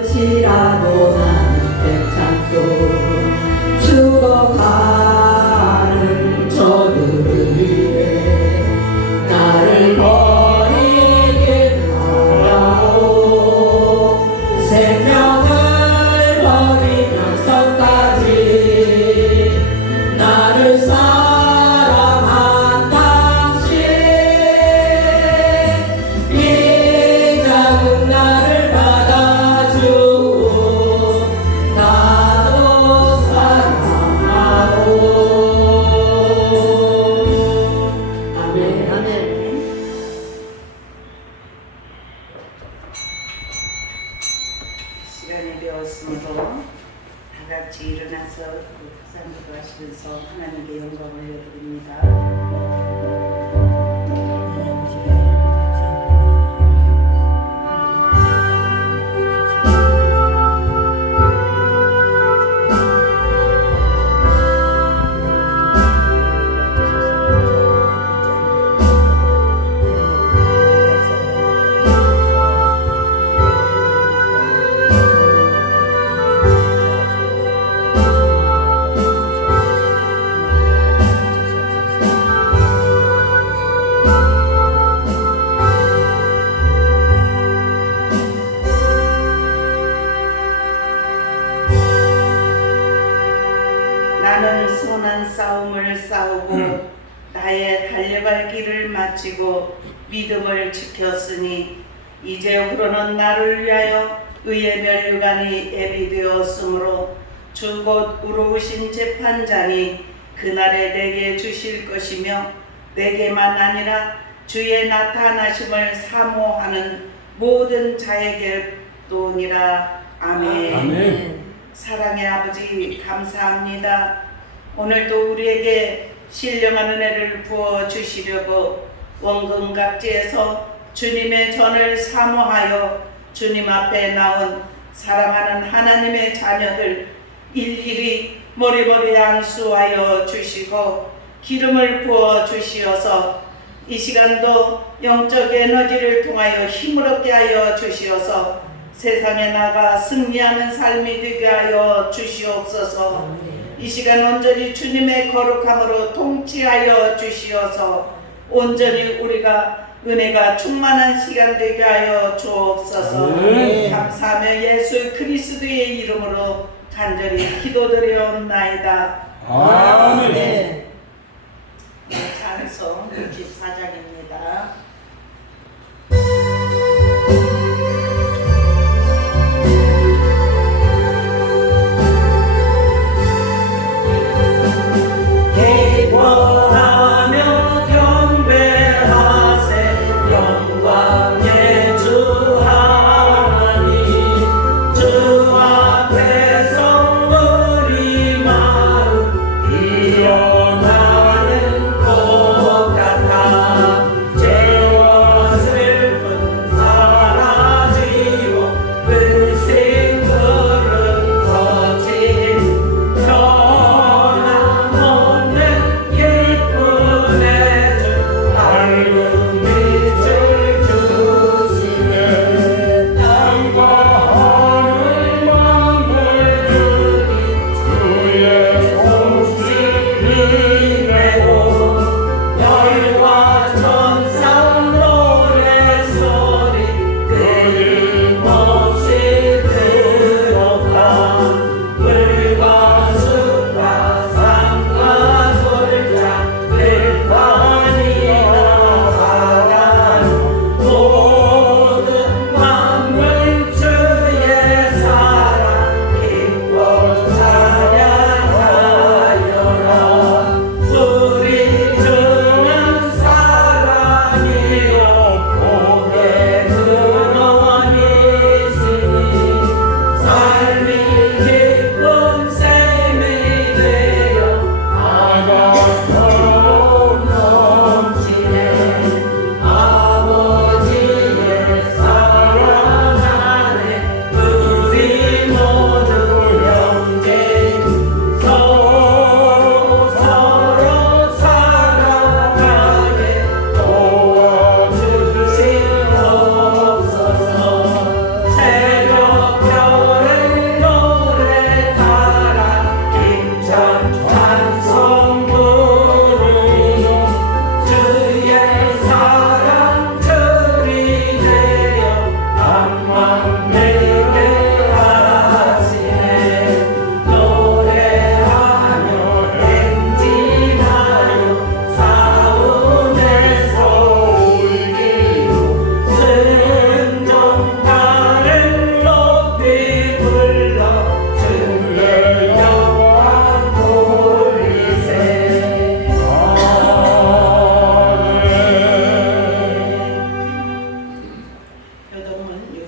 끝이라도 나는 괜찮소. 죽어가는 저들을 위해 나를 버리길 하라오. 생명을 버리면서까지 나를 사랑한 당신, 이 작은 나를 받아주고 나도 사랑하오. 아멘. 아멘. 시간이 되었으므로 다 같이 일어나서 산기도 하시면서 하나님께 영광을 올려드립니다. 나는 선한 싸움을 싸우고 나의 달려갈 길을 마치고 믿음을 지켰으니 이제 후로는 나를 위하여 의의 면류관이 예비되었으므로 주 곧 의로우신 재판자니 그날에 내게 주실 것이며 내게만 아니라 주의 나타나심을 사모하는 모든 자에게도니라. 아멘. 아멘. 사랑의 아버지 감사합니다. 오늘도 우리에게 신령한 은혜를 부어 주시려고 원근각지에서 주님의 전을 사모하여 주님 앞에 나온 사랑하는 하나님의 자녀들 일일이 머리머리 안수하여 주시고 기름을 부어 주시어서 이 시간도 영적 에너지를 통하여 힘을 얻게 하여 주시어서 세상에 나가 승리하는 삶이 되게 하여 주시옵소서. 이 시간 온전히 주님의 거룩함으로 통치하여 주시어서 온전히 우리가 은혜가 충만한 시간 되게 하여 주옵소서. 감사하며 예수 그리스도의 이름으로 간절히 기도드리옵나이다. 아멘. 찬송 64장입니다. 기뻐하며 경배하세 영광의 주 하나님. 주 앞에서 우리 마음 일어나는 것 같아.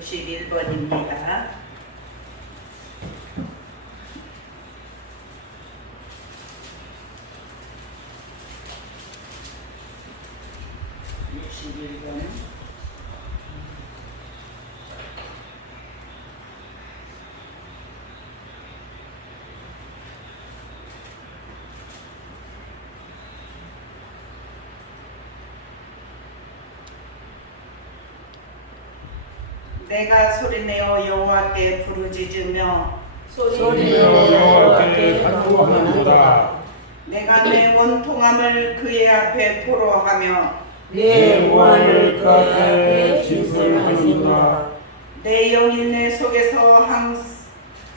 61번입니다. 61번. 내가 소리내어 여호와께 부르짖으며 소리내어 여호와께 간구하는도다. 내가 내 원통함을 그의 앞에 토로하며 내 무한을 그 앞에 진술하는도다. 내 영이 내 속에서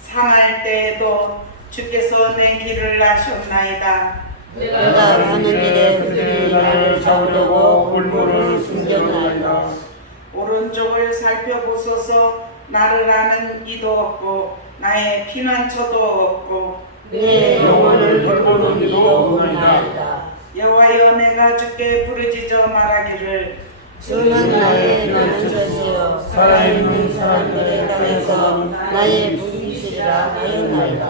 상할 때에도 주께서 내 길을 아셨나이다. 내가 가는 길에 그들이 나를 잡으려고 울무를 숨겼나이다. 오른쪽을 살펴보소서. 나를 아는 이도 없고 나의 피난처도 없고 내 영혼을 돌보는 이도 없나이다. 여호와여, 내가 주께 부르짖어 말하기를 주는 나의 피난처시여 살아있는 사람들의 땅에서 나의 부귀시라 하였나이다.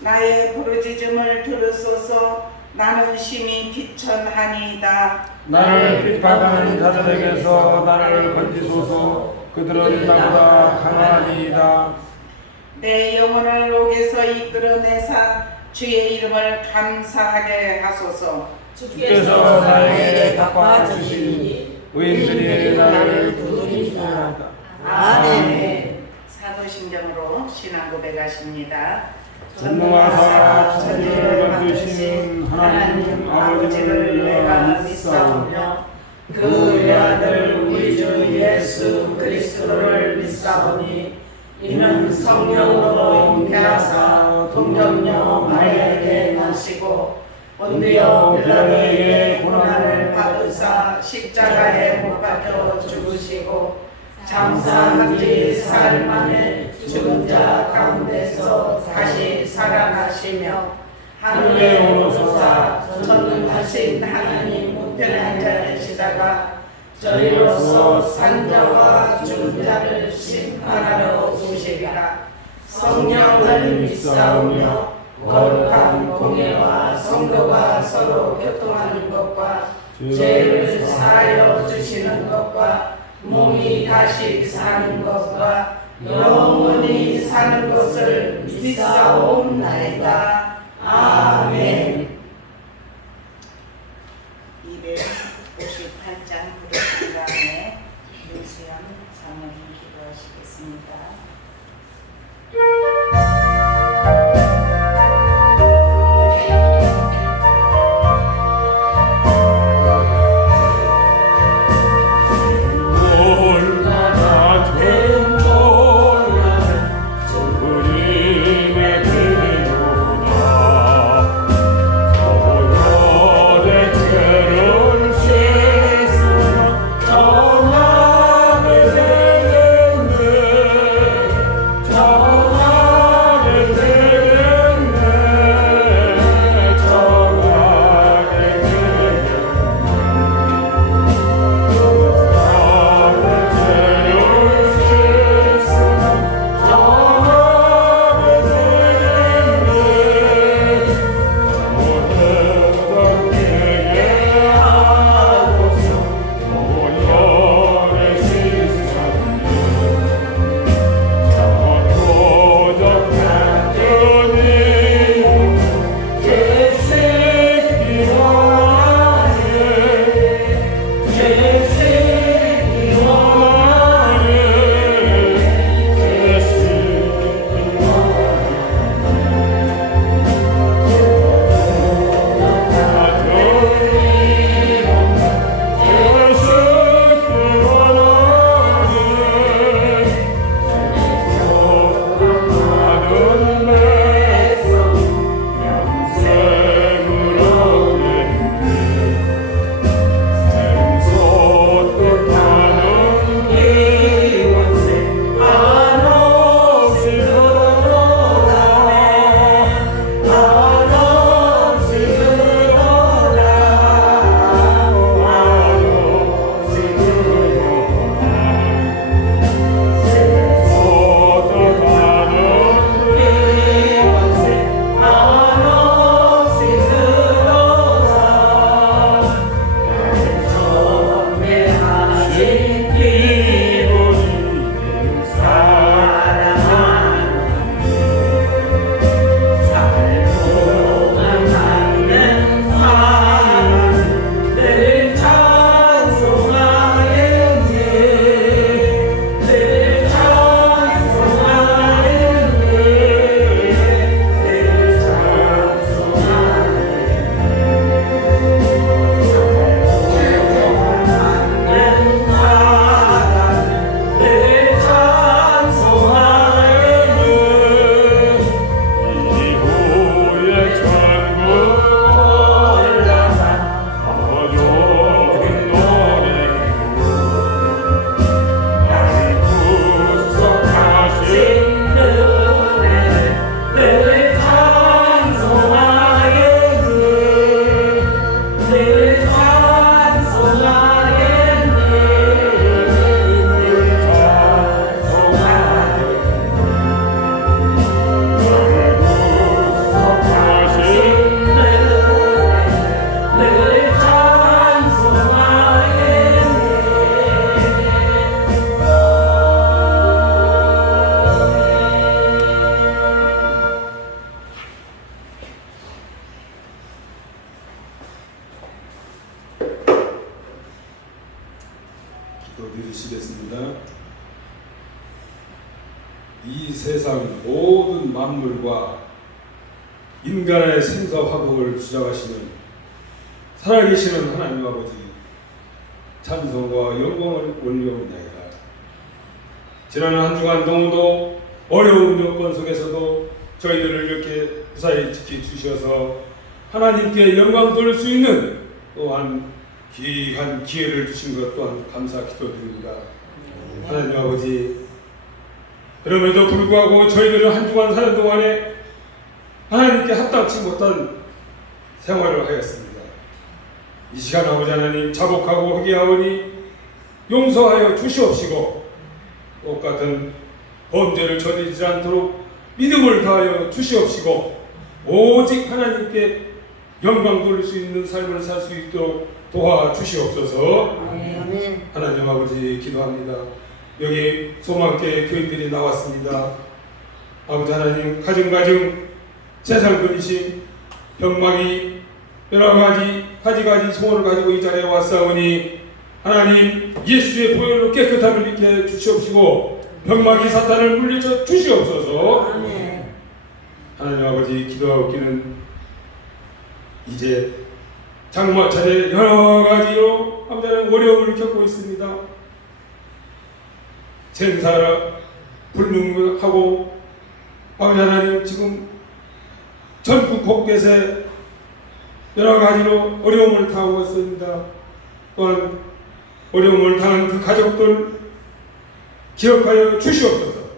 나의 부르짖음을 들으소서. 나는 심히 비천하니이다. 나를 핍박하는 자들에게서 나를 건지소서. 그들은 나보다 강하니이다. 내 영혼을 옥에서 이끌어내사 주의 이름을 감사하게 하소서. 주께서 나에게 갚아주시니 의인들이 나를 두드리시나이다. 아멘. 사도신경으로 신앙 고백하십니다. 전능하사 천지를 만드신 하나님 아버지를 내가 믿사오며 그 외아들 우리 주 예수 그리스도를 믿사오니 이는 성령으로 잉태하사 동정녀 마리아에게 나시고 본디오 빌라도에게 고난을 받으사 십자가에 못 박혀 죽으시고 장사한 지 사흘 만에 죽은 자 가운데서 다시 살아나시며 하늘에 오르소서 전능하신 하나님 우편에 앉아 계시다가 저희로서 산자와 죽은 자를 심판하러 오시리라. 성령을 믿사오며 거룩한 공예와 성도가 서로 교통하는 것과 죄를 사하여 주시는 것과 몸이 다시 사는 것과 영원히 사는 것을 믿사옵나이다. 아멘. 258장 부르신 다음에 윤수연 사모님 기도하시겠습니다. 얼마나 된 우리의 기도다. 서열의 죄를 씻으며 정하게 되겠네. 이 세상 모든 만물과 인간의 생사화복을 주장하시는 살아계시는 하나님 아버지 찬송과 영광을 올려옵나이다. 지난 한 주간 동안도 어려운 여건 속에서도 저희들을 이렇게 무사히 지켜주셔서 하나님께 영광 돌릴 수 있는 또한 귀한 기회를 주신 것 또한 감사 기도드립니다. 하나님 아버지, 그럼에도 불구하고 저희들은 한 주간 사는 동안에 하나님께 합당치 못한 생활을 하였습니다. 이 시간 아버지 하나님 자복하고 회개하오니 용서하여 주시옵시고 똑같은 범죄를 저지르지 않도록 믿음을 다하여 주시옵시고 오직 하나님께 영광 돌릴 수 있는 삶을 살 수 있도록 도와주시옵소서. 아멘. 하나님 아버지 기도합니다. 여기 소망교회 교인들이 나왔습니다. 아버지 하나님 가정가정 세상 그리심 병마기 여러 가지 소원을 가지고 이 자리에 왔사오니 하나님 예수의 보혈로 깨끗함을 입게 주시옵시고 병마기 사탄을 물리쳐 주시옵소서. 아멘. 하나님 아버지 기도하기는 이제 장마철에 여러 가지로 아버지는 어려움을 겪고 있습니다. 생사라 불능하고 아버지 하나님 지금 전국 곳곳에 여러 가지로 어려움을 당하고 있습니다. 또한 어려움을 당한 그 가족들 기억하여 주시옵소서.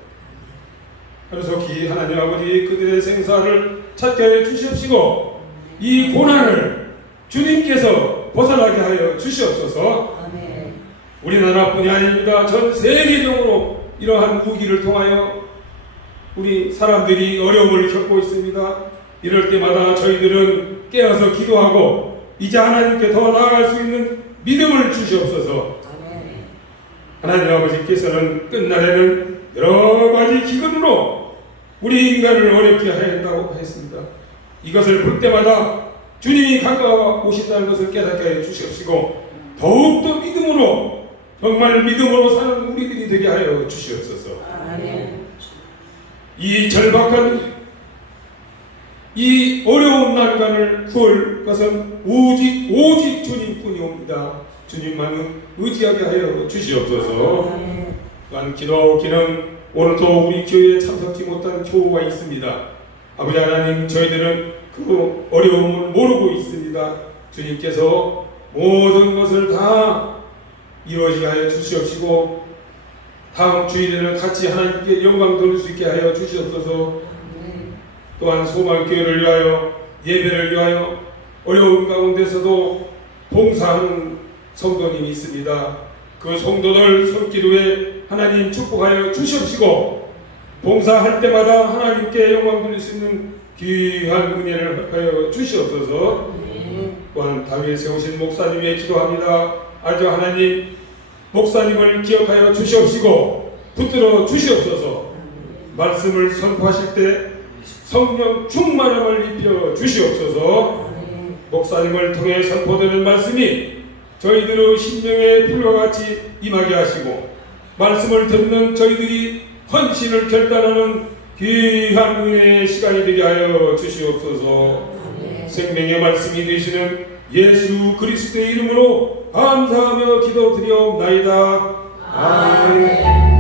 그래서 하나님 아버지 그들의 생사를 찾게 하여 주시옵시고 이 고난을 주님께서 벗어나게 하여 주시옵소서. 아멘. 우리나라뿐이 아닙니다. 전 세계적으로 이러한 위기를 통하여 우리 사람들이 어려움을 겪고 있습니다. 이럴 때마다 저희들은 깨어서 기도하고 이제 하나님께 더 나아갈 수 있는 믿음을 주시옵소서. 아멘. 하나님 아버지께서는 끝날에는 여러 가지 기근으로 우리 인간을 어렵게 하였다고 했습니다. 이것을 볼 때마다 주님이 가까워 오신다는 것을 깨닫게 하여 주시옵시고 더욱더 믿음으로 정말 믿음으로 사는 우리들이 되게 하여 주시옵소서. 아멘. 이 절박한 이 어려운 난간을 구할 것은 오직 주님뿐이옵니다. 주님만은 의지하게 하여 주시옵소서. 아멘. 또한 기도기는 오늘도 우리 교회에 참석지 못한 교우가 있습니다. 아버지 하나님 저희들은 그 어려움을 모르고 있습니다. 주님께서 모든 것을 다 이루어지게 하여 주시옵시고 다음 주일에는 같이 하나님께 영광 돌릴 수 있게 하여 주시옵소서. 또한 소망교회를 위하여 예배를 위하여 어려운 가운데서도 봉사하는 성도님이 있습니다. 그 성도들 손길 위에 하나님 축복하여 주시옵시고 봉사할 때마다 하나님께 영광 돌릴 수 있는 귀한 은혜를 하여 주시옵소서. 또한 다윗 세우신 목사님의 기도합니다. 아주 하나님 목사님을 기억하여 주시옵시고 붙들어 주시옵소서. 말씀을 선포하실 때 성령 충만함을 입혀 주시옵소서. 목사님을 통해 선포되는 말씀이 저희들의 심령에 불과 같이 임하게 하시고 말씀을 듣는 저희들이 헌신을 결단하는 귀한 은혜의 시간이 되게 하여 주시옵소서. 생명의 말씀이 되시는 예수 그리스도의 이름으로 감사하며 기도드리옵나이다. 아멘.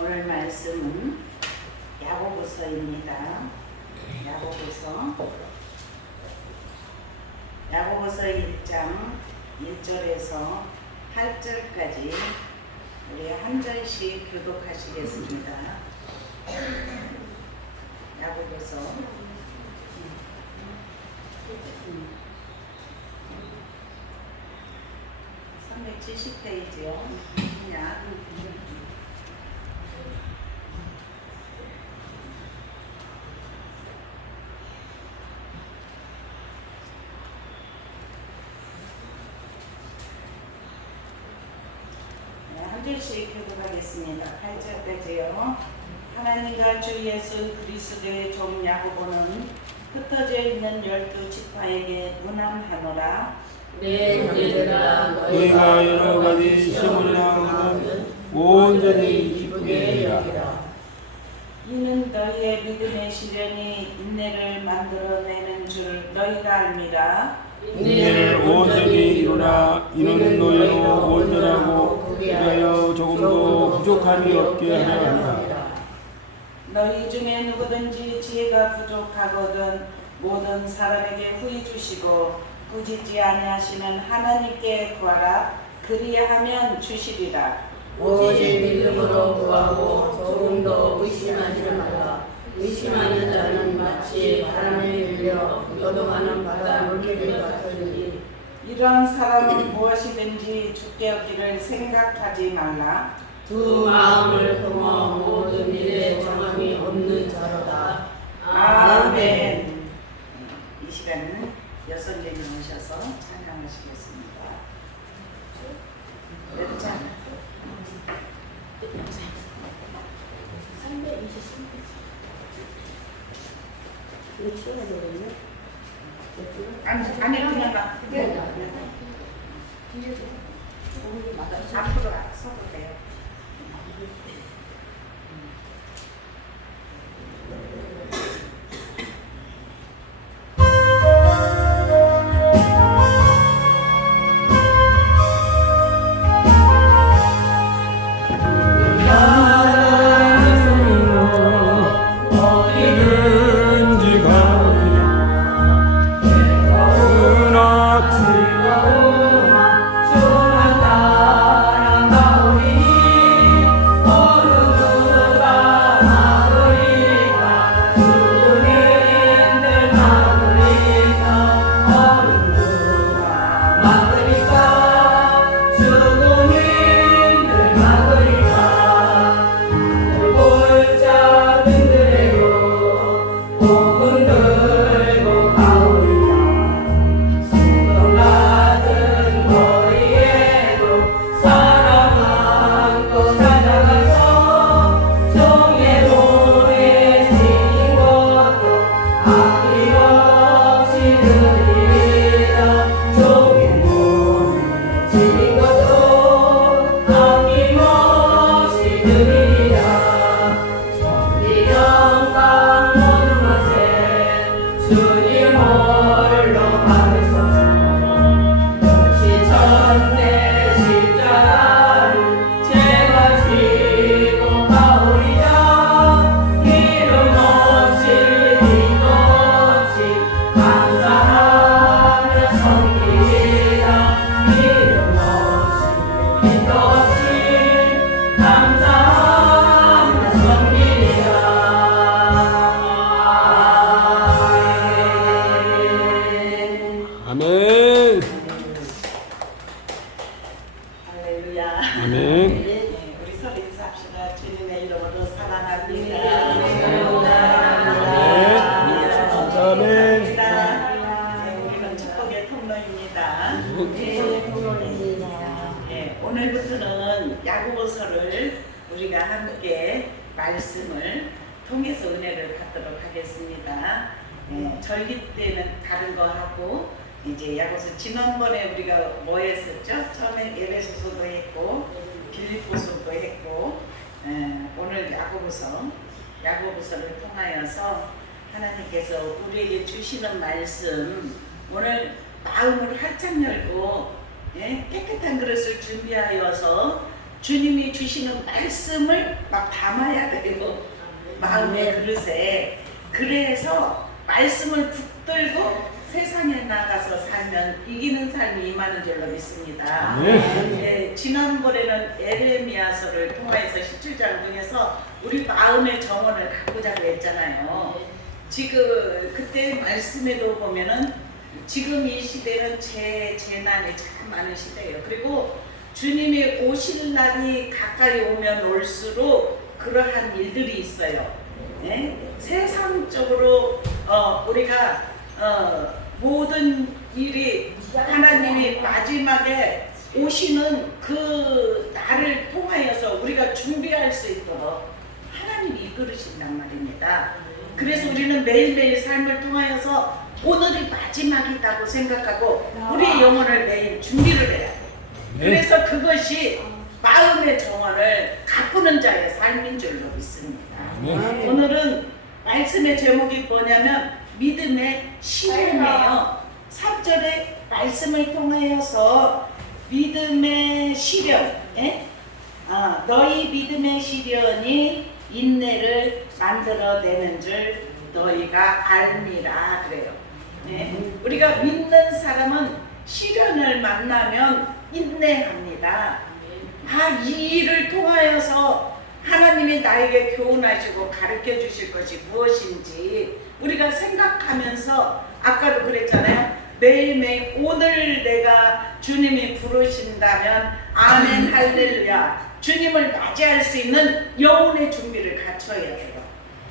오늘 말씀은 야고보서입니다. 야고보서 1장 1절에서 8절까지 우리 한 절씩 교독하시겠습니다. 야고보서 170페이지요. 그냥 한 줄씩 교독하겠습니다. 8절까지요. 하나님과 주 예수 그리스도의 종 야고보는 흩어져 있는 12지파에게 문안하노라. 내 형제들아 너희가 여러 가지 시험을 당하면 온전히 기쁘게 여기라. 이는 너희의 믿음의 시련이 인내를 만들어내는 줄 너희가 알미라. 인내를 온전히 이루라. 이는 너희로 온전하고 그리하여 조금도 부족함이 없게 하려 함이라. 너희 중에 누구든지 지혜가 부족하거든 모든 사람에게 후히 주시고 꾸짖지 아니하시는 하나님께 구하라. 그리하면 주시리라. 오직 믿음으로 구하고 조금도 의심하지 말라. 의심하는 자는 마치 바람에 밀려 요동하는 바다 물결 같으니 이런 사람은 무엇이든지 주께 얻기를 생각하지 말라. 두 마음을 품어 모든 일에 정함이 없는 자로다. 아멘. 이 시간은 여성님이 오셔서 찬양하시겠습니다. 몇 장? 아니 그냥 막 앞으로 서도 돼요. 어디든지 가리라. 그나 아멘. 할렐루야. 아멘. 네, 우리 서로 인사합시다. 주님의 이름으로 사랑합니다. 아멘. 네, 우리는 축복의 통로입니다. 네, 오늘부터는 야고보서를 우리가 함께 말씀을 통해서 은혜를 받도록 하겠습니다. 절기 때는 다른 거 하고 이제 야고보서 지난번에 우리가 뭐 했었죠? 처음에 에베소서도 했고 빌립보서도 했고 오늘 야고보서를 통하여서 하나님께서 우리에게 주시는 말씀 오늘 마음을 활짝 열고 깨끗한 그릇을 준비하여서 주님이 주시는 말씀을 막 담아야 되고 마음의 그릇에 그래서 말씀을 붙들고 세상에 나가서 살면 이기는 삶이 임하는 줄로 믿습니다. 지난번에는 에레미야서를 통하여서 17장 중에서 우리 마음의 정원을 가꾸자고 했잖아요. 지금 그때 말씀에도 보면은 지금 이 시대는 재난이 참 많은 시대예요. 그리고 주님이 오실 날이 가까이 오면 올수록 그러한 일들이 있어요. 네? 세상적으로 우리가 모든 일이 하나님이 마지막에 오시는 그 날을 통하여서 우리가 준비할 수 있도록 하나님이 이끌으신단 말입니다. 그래서 우리는 매일매일 삶을 통하여서 오늘이 마지막이라고 생각하고 우리의 영혼을 매일 준비를 해야 돼요. 그래서 그것이 마음의 정원을 가꾸는 자의 삶인 줄로 믿습니다. 오늘은 말씀의 제목이 뭐냐면 믿음의 시련이에요. 3절의 말씀을 통하여서 믿음의 시련, 너희 믿음의 시련이 인내를 만들어내는 줄 너희가 알미라 그래요. 우리가 믿는 사람은 시련을 만나면 인내합니다. 이 일을 통하여서 하나님이 나에게 교훈하시고 가르쳐 주실 것이 무엇인지 우리가 생각하면서 아까도 그랬잖아요. 매일매일 오늘 내가 주님이 부르신다면 아멘 할렐루야 주님을 맞이할 수 있는 영혼의 준비를 갖춰야 돼요.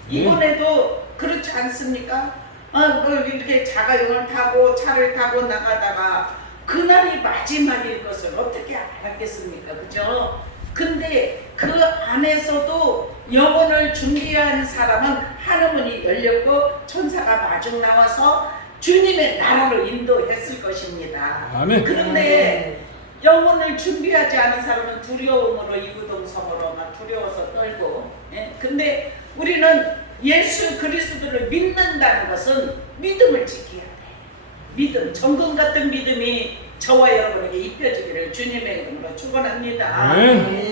이번에도 그렇지 않습니까? 이렇게 자가용을 타고 차를 타고 나가다가 그날이 마지막일 것을 어떻게 알았겠습니까? 그죠? 근데 그 안에서도 영혼을 준비한 사람은 하늘문이 열렸고 천사가 마중 나와서 주님의 나라로 인도했을 것입니다. 아멘. 그런데 영혼을 준비하지 않은 사람은 두려움으로 이구동성으로 막 두려워서 떨고 근데 우리는 예수 그리스도를 믿는다는 것은 믿음을 지켜야 돼. 믿음, 정금 같은 믿음이 저와 여러분에게 입혀지기를 주님의 이름으로 축원합니다.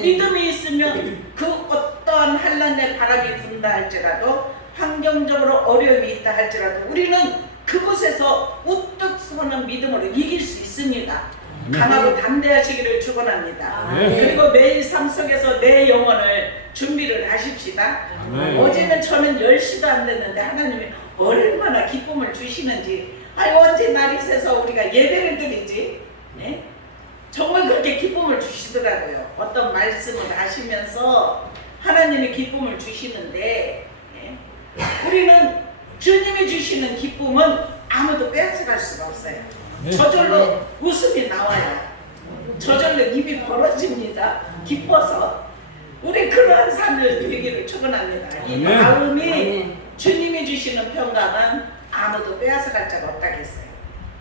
믿음이 있으면 그 어떠한 환난의 바람이 분다 할지라도 환경적으로 어려움이 있다 할지라도 우리는 그곳에서 우뚝 서는 믿음으로 이길 수 있습니다. 강하고 담대하시기를 축원합니다. 그리고 매일 삶 속에서 내 영혼을 준비를 하십시다. 어제는 처음엔 10시도 안 됐는데 하나님이 얼마나 기쁨을 주시는지 언제 날이 새서 우리가 예배를 드리지? 정말 그렇게 기쁨을 주시더라고요. 어떤 말씀을 하시면서 하나님이 기쁨을 주시는데 우리는 주님이 주시는 기쁨은 아무도 빼앗아갈 수가 없어요. 저절로 웃음이 나와요. 저절로 입이 벌어집니다. 기뻐서 우리 그러한 삶을 누리기를 축원합니다. 이 마음이 주님이 주시는 평강은 아무도 빼앗아갈 자가 없다겠어요.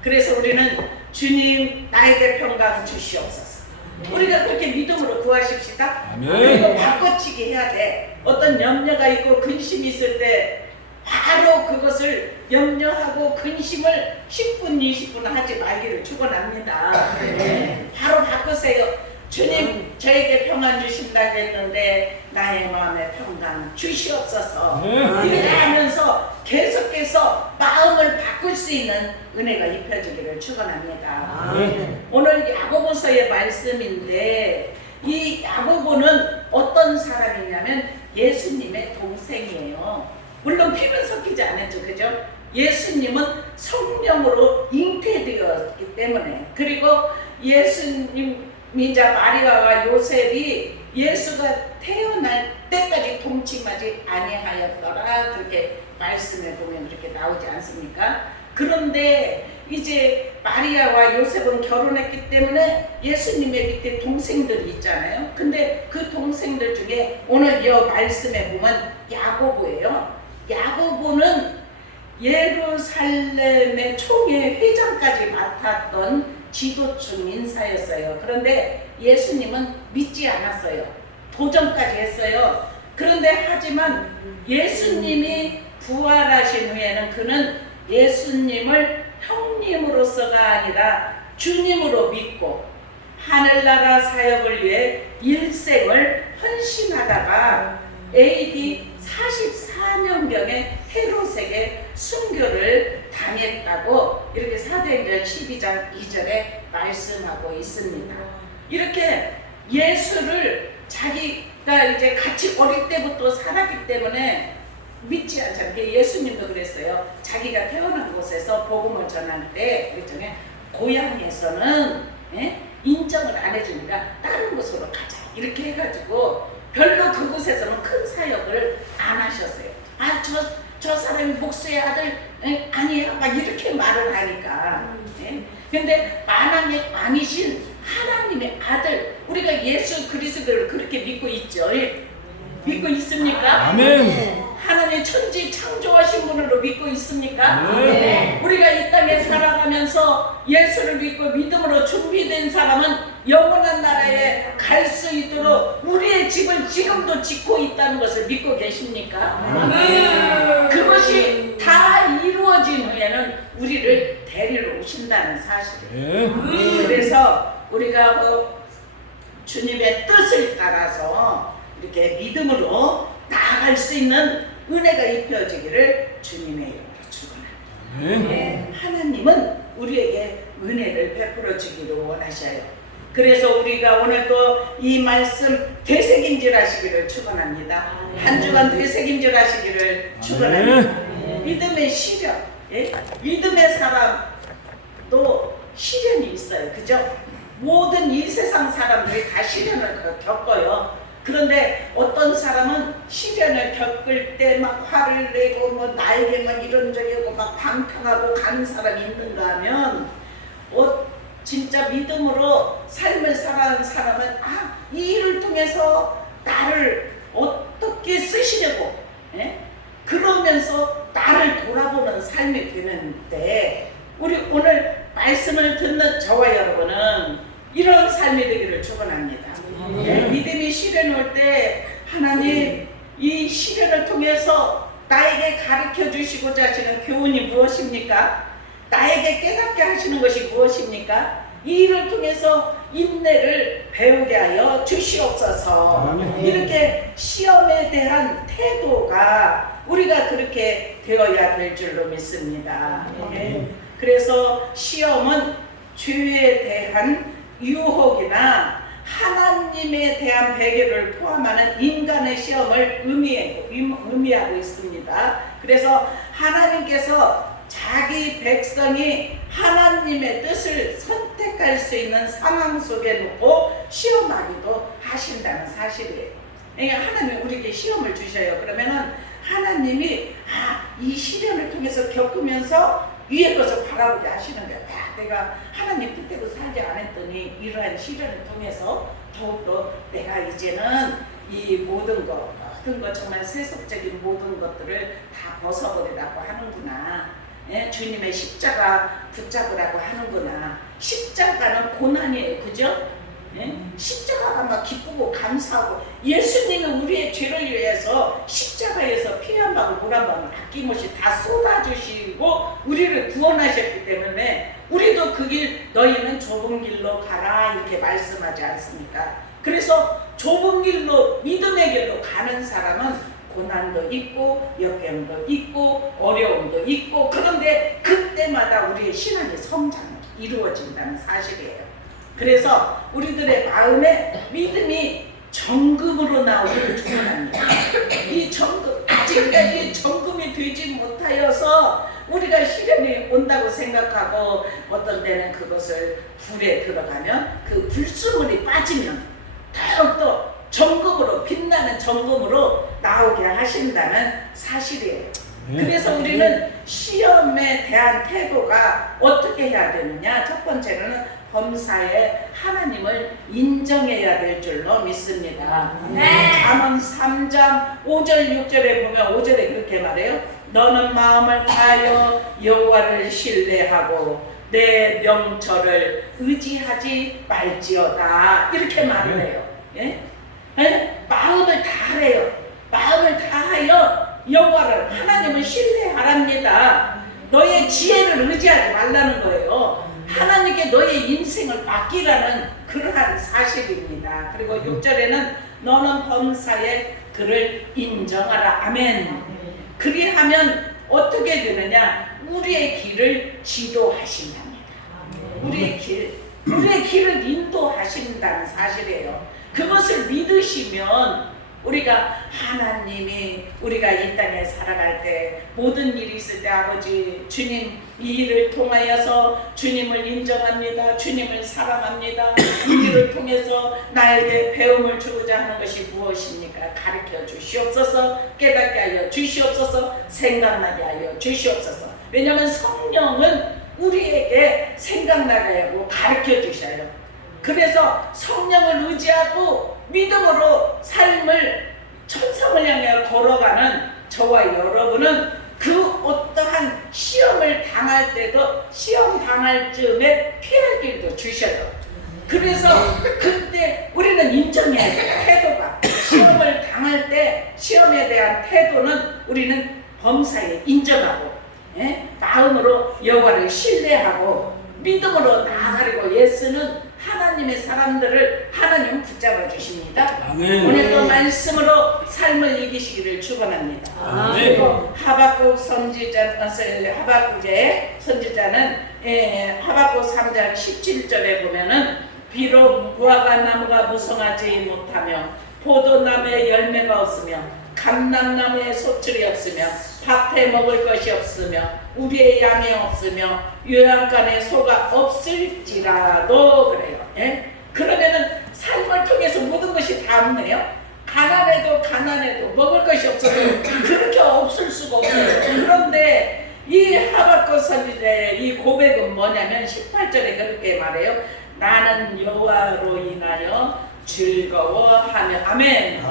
그래서 우리는 주님 나에게 평강 주시옵소서. 우리가 그렇게 믿음으로 구하십시다. 그리고 바꿔치기 해야 돼. 어떤 염려가 있고 근심이 있을 때 바로 그것을 염려하고 근심을 10분 20분 하지 말기를 축원합니다. 바로 바꾸세요. 주님 저에게 평안 주신다고 했는데 나의 마음에 평강 주시옵소서. 이렇게 하면서 계속해서 마음을 바꿀 수 있는 은혜가 입혀지기를 축원합니다. 오늘 야고보서의 말씀인데 이 야고보는 어떤 사람이냐면 예수님의 동생이에요. 물론 피는 섞이지 않았죠. 그죠? 예수님은 성령으로 잉태되었기 때문에 그리고 예수님이자 마리아와 요셉이 예수가 태어날 때까지 동침하지 아니하였더라 그렇게 말씀에 보면 그렇게 나오지 않습니까? 그런데 이제 마리아와 요셉은 결혼했기 때문에 예수님의 밑에 동생들이 있잖아요. 근데 그 동생들 중에 오늘 이 말씀에 보면 야고보예요. 야고보는 예루살렘의 총회 회장까지 맡았던 지도층 인사였어요. 그런데 예수님은 믿지 않았어요. 도전까지 했어요. 그런데 하지만 예수님이 부활하신 후에는 그는 예수님을 형님으로서가 아니라 주님으로 믿고 하늘나라 사역을 위해 일생을 헌신하다가 AD 44년경에 헤롯에게 순교를 당했다고 이렇게 사도행전 12장 2절에 말씀하고 있습니다. 이렇게 예수를 자기가 이제 같이 어릴 때부터 살았기 때문에 믿지 않잖아요. 예수님도 그랬어요. 자기가 태어난 곳에서 복음을 전할 때 그랬잖아요. 고향에서는 인정을 안 해주니까 다른 곳으로 가자 이렇게 해가지고 별로 그곳에서는 큰 사역을 안 하셨어요. 아, 저 사람이 목수의 아들 아니야 막 이렇게 말을 하니까. 근데 만왕의 왕이신 하나님의 아들, 우리가 예수 그리스도를 그렇게 믿고 있죠. 믿고 있습니까? 아멘. 하나님 천지 창조하신 분으로 믿고 있습니까? 네. 우리가 이 땅에 살아가면서 예수를 믿고 믿음으로 준비된 사람은 영원한 나라에 갈 수 있도록 우리의 집을 지금도 짓고 있다는 것을 믿고 계십니까? 그것이 다 이루어진 후에는 우리를 데리러 오신다는 사실이에요. 네. 그래서 우리가 주님의 뜻을 따라서 이렇게 믿음으로 나아갈 수 있는 은혜가 입혀지기를 주님의 이름으로 축원합니다. 아멘. 하나님은 우리에게 은혜를 베풀어 주기를 원하셔요. 그래서 우리가 오늘도 이 말씀 되새김질 하시기를 축원합니다. 한 주간 되새김질 하시기를 축원합니다. 믿음의 시련, 믿음의 사람도 시련이 있어요. 그죠? 모든 이 세상 사람들이 다 시련을 겪어요. 그런데 어떤 사람은 시련을 겪을 때 막 화를 내고 뭐 나에게 막 이런 적이 없고 막 방탕하고 가는 사람이 있는가 하면 진짜 믿음으로 삶을 살아가는 사람은 이 일을 통해서 나를 어떻게 쓰시려고 그러면서 나를 돌아보는 삶이 되는데 우리 오늘 말씀을 듣는 저와 여러분은 이런 삶이 되기를 축원합니다. 믿음이 시련 올 때 하나님 이 시련을 통해서 나에게 가르쳐 주시고자 하시는 교훈이 무엇입니까? 나에게 깨닫게 하시는 것이 무엇입니까? 이 일을 통해서 인내를 배우게 하여 주시옵소서. 이렇게 시험에 대한 태도가 우리가 그렇게 되어야 될 줄로 믿습니다. 그래서 시험은 죄에 대한 유혹이나 하나님에 대한 배교를 포함하는 인간의 시험을 의미하고 있습니다. 그래서 하나님께서 자기 백성이 하나님의 뜻을 선택할 수 있는 상황 속에 놓고 시험하기도 하신다는 사실이에요. 그러니까 하나님이 우리에게 시험을 주셔요. 그러면은 하나님이 이 시련을 통해서 겪으면서 위의 것을 바라보게 하시는 거예요. 내가 하나님 뜻대로 살지 않았더니 이러한 시련을 통해서 더욱더 내가 이제는 이 모든 것 정말 세속적인 모든 것들을 다 벗어버리라고 하는구나. 주님의 십자가 붙잡으라고 하는구나. 십자가는 고난이에요. 그죠? 십자가가 막 기쁘고 감사하고 예수님이 우리의 죄를 위해서 십자가에서 피 한 방울 물 한 방울 아낌없이 다 쏟아주시고 우리를 구원하셨기 때문에 우리도 그 길 너희는 좁은 길로 가라 이렇게 말씀하지 않습니까? 그래서 좁은 길로 믿음의 길로 가는 사람은 고난도 있고 역경도 있고 어려움도 있고 그런데 그때마다 우리의 신앙의 성장이 이루어진다는 사실이에요. 그래서 우리들의 마음에 믿음이 정금으로 나오기를 축원합니다. 이 정금, 아직까지 정금이 되지 못하여서 우리가 시련이 온다고 생각하고 어떤 때는 그것을 불에 들어가면 그 불순물이 빠지면 더욱더 정금으로 빛나는 정금으로 나오게 하신다는 사실이에요. 그래서 우리는 시험에 대한 태도가 어떻게 해야 되느냐? 첫 번째로는 범사에 하나님을 인정해야 될 줄로 믿습니다. 잠언 3장 5절 6절에 보면 5절에 그렇게 말해요. 너는 마음을 다하여 여호와를 신뢰하고 내 명철을 의지하지 말지어다 이렇게 말을 해요. 마음을 다하래요. 마음을 다하여 여호와를 하나님을 신뢰하랍니다. 너의 지혜를 의지하지 말라는 거예요. 하나님께 너의 인생을 맡기라는 그러한 사실입니다. 그리고 6절에는 너는 범사에 그를 인정하라. 아멘. 그리하면 어떻게 되느냐? 우리의 길을 지도하신답니다. 우리의 길을 인도하신다는 사실이에요. 그것을 믿으시면 우리가 하나님이 우리가 이 땅에 살아갈 때 모든 일이 있을 때 아버지 주님 이 일을 통하여서 주님을 인정합니다. 주님을 사랑합니다. 우리를 통해서 나에게 배움을 주고자 하는 것이 무엇입니까? 가르쳐 주시옵소서. 깨닫게 하여 주시옵소서. 생각나게 하여 주시옵소서. 왜냐하면 성령은 우리에게 생각나게 하고 가르쳐 주셔요. 그래서 성령을 의지하고 믿음으로 삶을 천성을 향해 걸어가는 저와 여러분은 그 어떠한 시험을 당할 때도 시험 당할 즈음에 피할 길도 주셔요. 그래서 그때 우리는 인정해야 돼요. 태도가 시험을 당할 때 시험에 대한 태도는 우리는 범사에 인정하고 마음으로 여호와를 신뢰하고 믿음으로 나아가려고 애쓰는 하나님의 사람들을 하나님은 붙잡아 주십니다. 아멘. 오늘도 말씀으로 삶을 이기시기를 축원합니다. 아멘. 그리고 하박국 하박국의 선지자는 하박국 3장 17절에 보면은 비록 무화과 나무가 무성하지 못하며 포도나무에 열매가 없으며 감람나무에 소출이 없으며 밭에 먹을 것이 없으며 우리의 양이 없으며 요양간에 소가 없을지라도 그래요. 그러면은 삶을 통해서 모든 것이 다 없네요. 가난해도 먹을 것이 없어도 그렇게 없을 수가 없어요. 그런데 이 하박국 선지자의 이 고백은 뭐냐면 18절에 그렇게 말해요. 나는 여호와로 인하여 즐거워하며 아멘.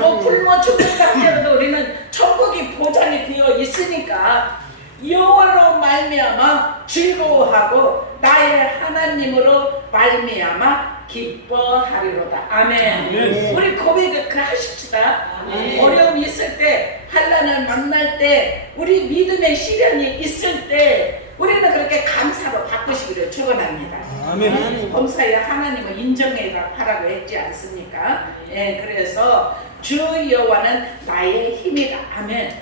뭐 굶어 죽는다 하더라도 우리는 천국이 보장이 되어 있으니까 여호와로 말미암아 즐거워하고 나의 하나님으로 말미암아 기뻐하리로다. 아멘. 우리 고백을 그 하십시다. 어려움이 있을 때 환난을 만날 때 우리 믿음의 시련이 있을 때 우리는 그렇게 감사로 바꾸시기를 축원합니다. 아멘. 범사에 하나님을 인정해라 하라고 했지 않습니까? 그래서 주 여호와는 나의 힘이다. 아멘.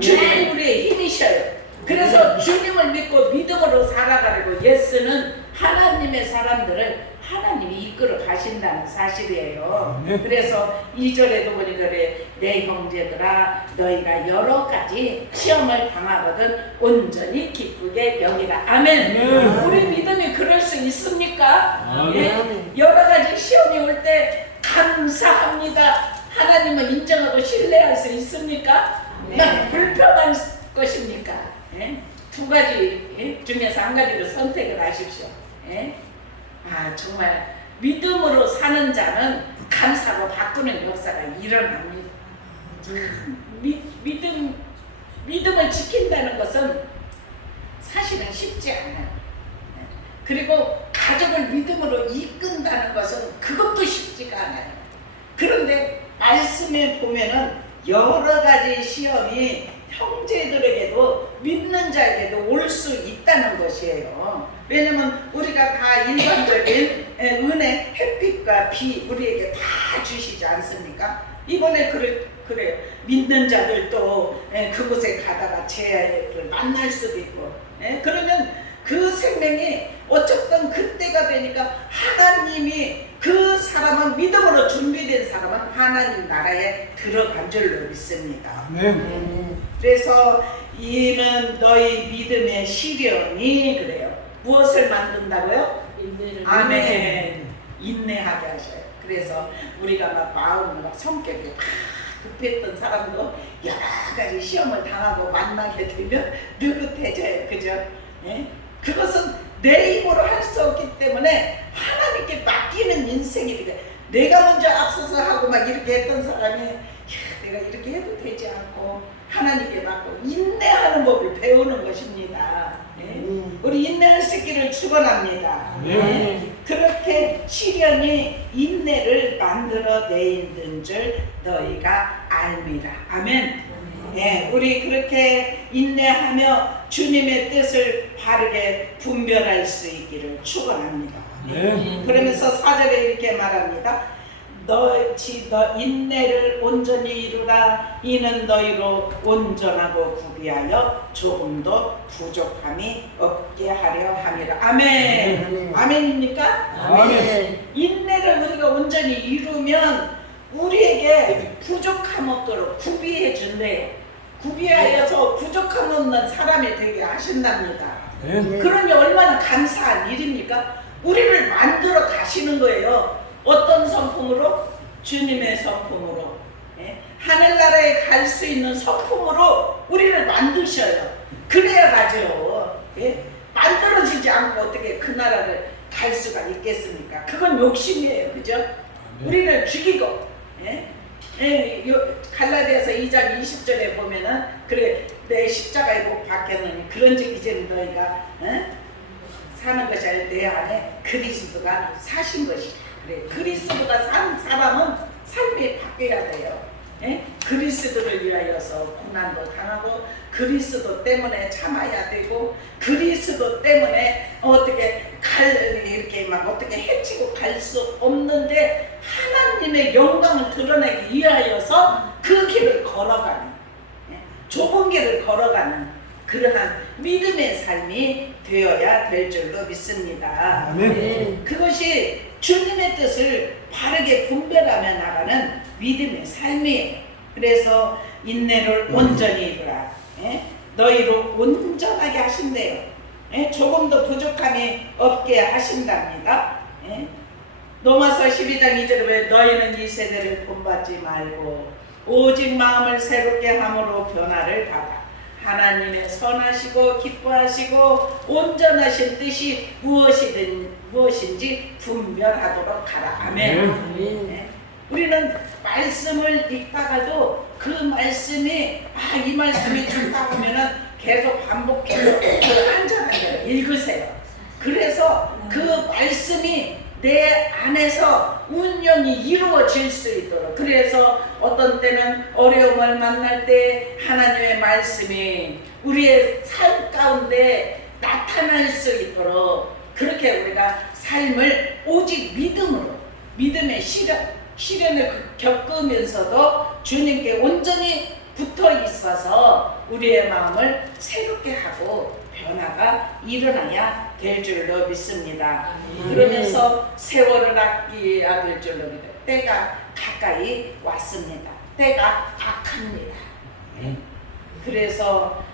주님이 우리의 힘이셔요. 그래서 주님을 믿고 믿음으로 살아가려고 애쓰는 하나님의 사람들을 하나님이 이끌어 가신다는 사실이에요. 그래서 2절에도 보니 그래 내 형제들아 너희가 여러 가지 시험을 당하거든 온전히 기쁘게 여기라. 아멘. 우리 믿음이 그럴 수 있습니까? 여러 가지 시험이 올 때 감사합니다. 하나님을 인정하고 신뢰할 수 있습니까? 불편한 것입니까? 두 가지 중에서 한 가지를 선택을 하십시오. 정말 믿음으로 사는 자는 감사로 바꾸는 역사가 일어납니다. 믿음을 지킨다는 것은 사실은 쉽지 않아요. 그리고 가족을 믿음으로 이끈다는 것은 그것도 쉽지가 않아요. 그런데 말씀에 보면은 여러 가지 시험이 형제들에게도 믿는 자에게도 올 수 있다는 것이에요. 왜냐면 우리가 다 일반적인 은혜, 햇빛과 비 우리에게 다 주시지 않습니까? 이번에 그래요. 믿는 자들도 그곳에 가다가 재해를 만날 수도 있고 그러면 그 생명이 어쨌든 그때가 되니까 하나님이 그 사람은 믿음으로 준비된 사람은 하나님 나라에 들어간 줄로 믿습니다. 아멘. 그래서 이는 너희 믿음의 시련이 그래요. 무엇을 만든다고요? 아멘. 인내하게 하셔요. 그래서 우리가 막 마음으로 성격이 막 급했던 사람도 여러 가지 시험을 당하고 만나게 되면 느긋해져요. 그죠? 그것은 내 힘으로 할 수 없기 때문에 하나님께 맡기는 인생이 돼. 내가 먼저 앞서서 하고 막 이렇게 했던 사람이 내가 이렇게 해도 되지 않고 하나님께 맡고 인내하는 법을 배우는 것입니다. 우리 인내할 수 있기를 축원합니다. 그렇게 시련이 인내를 만들어 내는 줄 너희가 알미라. 아멘. 우리 그렇게 인내하며 주님의 뜻을 바르게 분별할 수 있기를 축원합니다. 그러면서 4절에 이렇게 말합니다. 너 인내를 온전히 이루라. 이는 너희로 온전하고 구비하여 조금도 부족함이 없게 하려 함이라. 아멘. 아멘입니까? 아멘. 인내를 우리가 온전히 이루면 우리에게 부족함 없도록 구비해 준대요. 구비하여서 부족함 없는 사람이 되게 하신답니다. 그러니 얼마나 감사한 일입니까? 우리를 만들어 가시는 거예요. 어떤 성품으로? 주님의 성품으로. 예? 하늘나라에 갈 수 있는 성품으로 우리를 만드셔요. 그래야 가죠. 예? 만들어지지 않고 어떻게 그 나라를 갈 수가 있겠습니까? 그건 욕심이에요. 그죠? 우리를 죽이고, 예? 갈라디아서 2장 20절에 보면은, 그래 내 십자가에 못 박혔느니 그런즉 이제는 너희가 사는 것이 아니라 내 안에 그리스도가 사신 것이다. 그래, 그리스도가 산 사람은 삶이 바뀌어야 돼요. 예? 그리스도를 위하여서 고난도 당하고, 그리스도 때문에 참아야 되고, 그리스도 때문에 어떻게 이렇게 막 어떻게 해치고 갈 수 없는데 하나님의 영광을 드러내기 위하여서 그 길을 걸어가는, 예? 좁은 길을 걸어가는 그러한 믿음의 삶이 되어야 될 줄로 믿습니다. 아멘. 그것이 주님의 뜻을 바르게 분별하며 나가는 믿음의 삶이에요. 그래서 인내를 온전히 이루라. 예? 너희로 온전하게 하신대요. 예? 조금도 부족함이 없게 하신답니다. 예? 로마서 12장 2절에 보면 너희는 이 세대를 본받지 말고 오직 마음을 새롭게 함으로 변화를 받아 하나님의 선하시고 기뻐하시고 온전하신 뜻이 무엇인지 분별하도록 하라. 아멘. 네. 우리는 말씀을 읽다가도 그 말씀이 이 말씀이 좋다 하면은 계속 반복해서 그 안전한 대로 읽으세요. 그래서 그 말씀이 내 안에서 운영이 이루어질 수 있도록, 그래서 어떤 때는 어려움을 만날 때 하나님의 말씀이 우리의 삶 가운데 나타날 수 있도록 그렇게 우리가 삶을 오직 믿음으로, 믿음의 시련을 겪으면서도 주님께 온전히 붙어 있어서 우리의 마음을 새롭게 하고 변화가 일어나야 될 줄로 믿습니다. 그러면서 세월을 아껴야 될 줄로 믿어요. 때가 가까이 왔습니다. 때가 악합니다. 그래서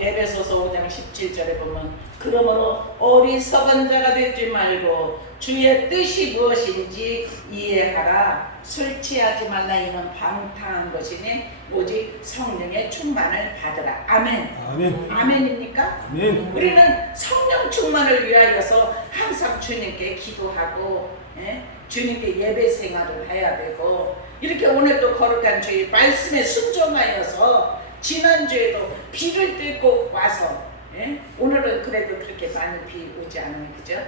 에베소서 5장 17절에 보면 그러므로 어리석은 자가 되지 말고 주의 뜻이 무엇인지 이해하라. 술 취하지 말라. 이는 방탕한 것이니 오직 성령의 충만을 받으라. 아멘. 아멘. 아멘입니까? 아멘. 우리는 성령 충만을 위하여서 항상 주님께 기도하고, 주님께 예배 생활을 해야 되고, 이렇게 오늘도 거룩한 주의 말씀에 순종하여서 지난주에도 비를 뚫고 와서, 오늘은 그래도 그렇게 많이 비 오지 않으면, 그죠?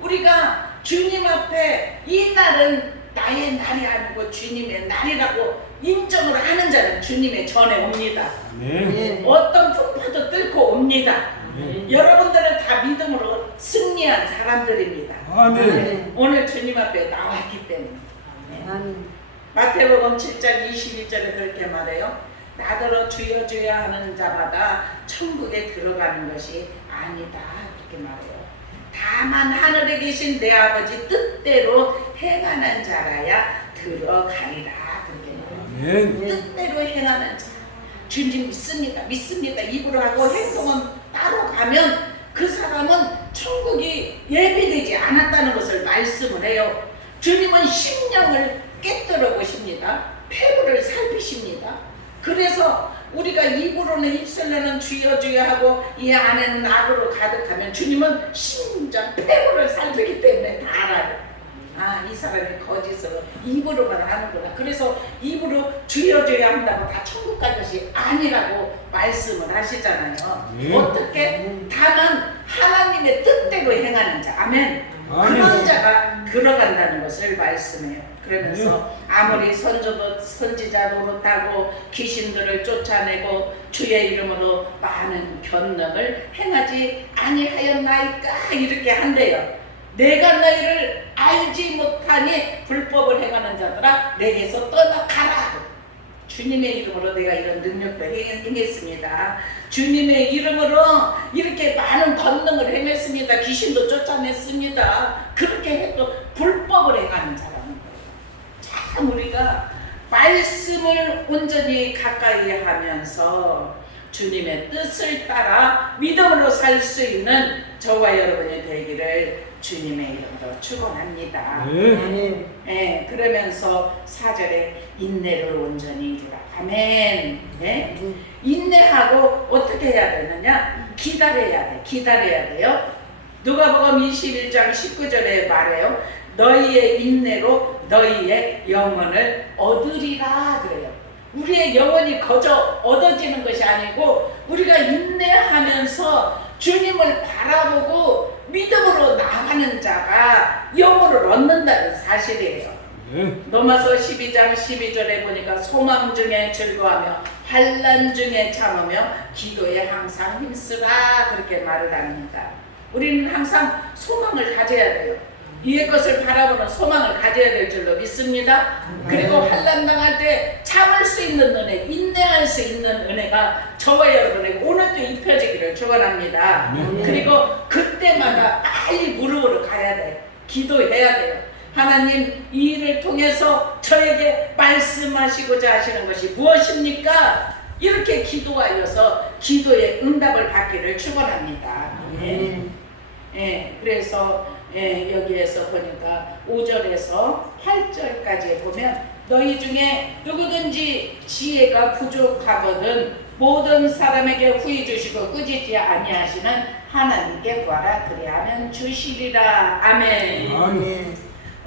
우리가 주님 앞에 이 날은 나의 날이 아니고 주님의 날이라고 인정을 하는 자는 주님의 전에 옵니다. 아멘. 어떤 풍파도 뚫고 옵니다. 아멘. 여러분들은 다 믿음으로 승리한 사람들입니다. 아멘. 오늘 주님 앞에 나왔기 때문에. 아멘. 마태복음 7장 21절에 그렇게 말해요. 나더러 주여 주여 하는 자마다 천국에 들어가는 것이 아니다. 이렇게 말해요. 다만 하늘에 계신 내 아버지 뜻대로 행하는 자라야 들어가리라. 그렇게 말해요. 아멘. 뜻대로 행하는 자. 주님 믿습니다. 믿습니다. 입으로 하고 행동은 따로 가면 그 사람은 천국이 예비되지 않았다는 것을 말씀을 해요. 주님은 심령을 깨뜨려 보십니다. 폐부를 살피십니다. 그래서 우리가 입으로는 입술로는 주여 주여 하고 이 안에는 악으로 가득하면 주님은 심장 폐부를 살피기 때문에 다 알아요. 이 사람이 거짓으로 입으로만 하는구나. 그래서 입으로 주여 주여 한다고 다 천국 갈 것이 아니라고 말씀을 하시잖아요. 어떻게? 다만 하나님의 뜻대로 행하는 자. 아멘. 그런 자가 들어간다는 것을 말씀해요. 그러면서 아무리 선지자 노릇하고 귀신들을 쫓아내고 주의 이름으로 많은 변능을 행하지 아니하였나이까 이렇게 한대요. 내가 너희를 알지 못하니 불법을 행하는 자들아 내게서 떠나가라. 주님의 이름으로 내가 이런 능력도 행했습니다. 주님의 이름으로 이렇게 많은 권능을 행했습니다. 귀신도 쫓아냈습니다. 그렇게 해도 불법을 행하는 사람은 참 우리가 말씀을 온전히 가까이 하면서 주님의 뜻을 따라 믿음으로 살 수 있는 저와 여러분이 되기를 주님의 이름으로 축원합니다. 네. 예, 그러면서 4절에 인내를 온전히 이루라. 아멘. 예? 인내하고 어떻게 해야 되느냐? 기다려야 돼. 기다려야 돼요. 누가복음 21장 19절에 말해요. 너희의 인내로 너희의 영혼을 얻으리라 그래요. 우리의 영혼이 거저 얻어지는 것이 아니고 우리가 인내하면서 주님을 바라보고 믿음으로 나가는 자가 영혼을 얻는다는 사실이에요. 로마서 12장 12절에 보니까 소망 중에 즐거워하며 환난 중에 참으며 기도에 항상 힘쓰라 그렇게 말을 합니다. 우리는 항상 소망을 가져야 돼요. 위의 것을 바라보는 소망을 가져야 될 줄로 믿습니다. 그리고 환난 당할 때 참을 수 있는 은혜, 인내할 수 있는 은혜가 저와 여러분에게 오늘도 입혀지기를 축원합니다. 그리고 그때마다 빨리 무릎으로 가야 돼요. 기도해야 돼요. 하나님, 이 일을 통해서 저에게 말씀하시고자 하시는 것이 무엇입니까? 이렇게 기도하여서 기도의 응답을 받기를 축원합니다. 그래서 여기에서 보니까 5절에서 8절까지 보면 너희 중에 누구든지 지혜가 부족하거든 모든 사람에게 후히 주시고 꾸짖지 아니하시는 하나님께 구하라 그리하면 주시리라. 아멘.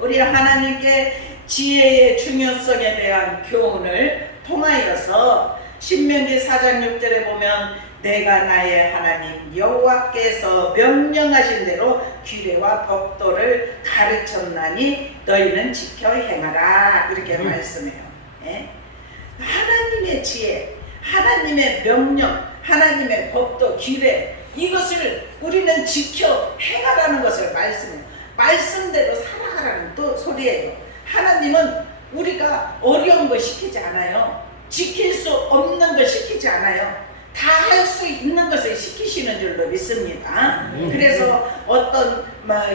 우리 하나님께 지혜의 중요성에 대한 교훈을 통하여서 신명기 4장 6절에 보면 내가 나의 하나님 여호와께서 명령하신 대로 규례와 법도를 가르쳤나니 너희는 지켜 행하라 이렇게 말씀해요. 하나님의 지혜, 하나님의 명령, 하나님의 법도, 규례 이것을 우리는 지켜 행하라는 것을 말씀해요. 말씀대로 살아가라는 또 소리예요. 하나님은 우리가 어려운 거 시키지 않아요. 지킬 수 없는 거 시키지 않아요. 다 할 수 있는 것을 시키시는 줄로 믿습니다. 그래서 어떤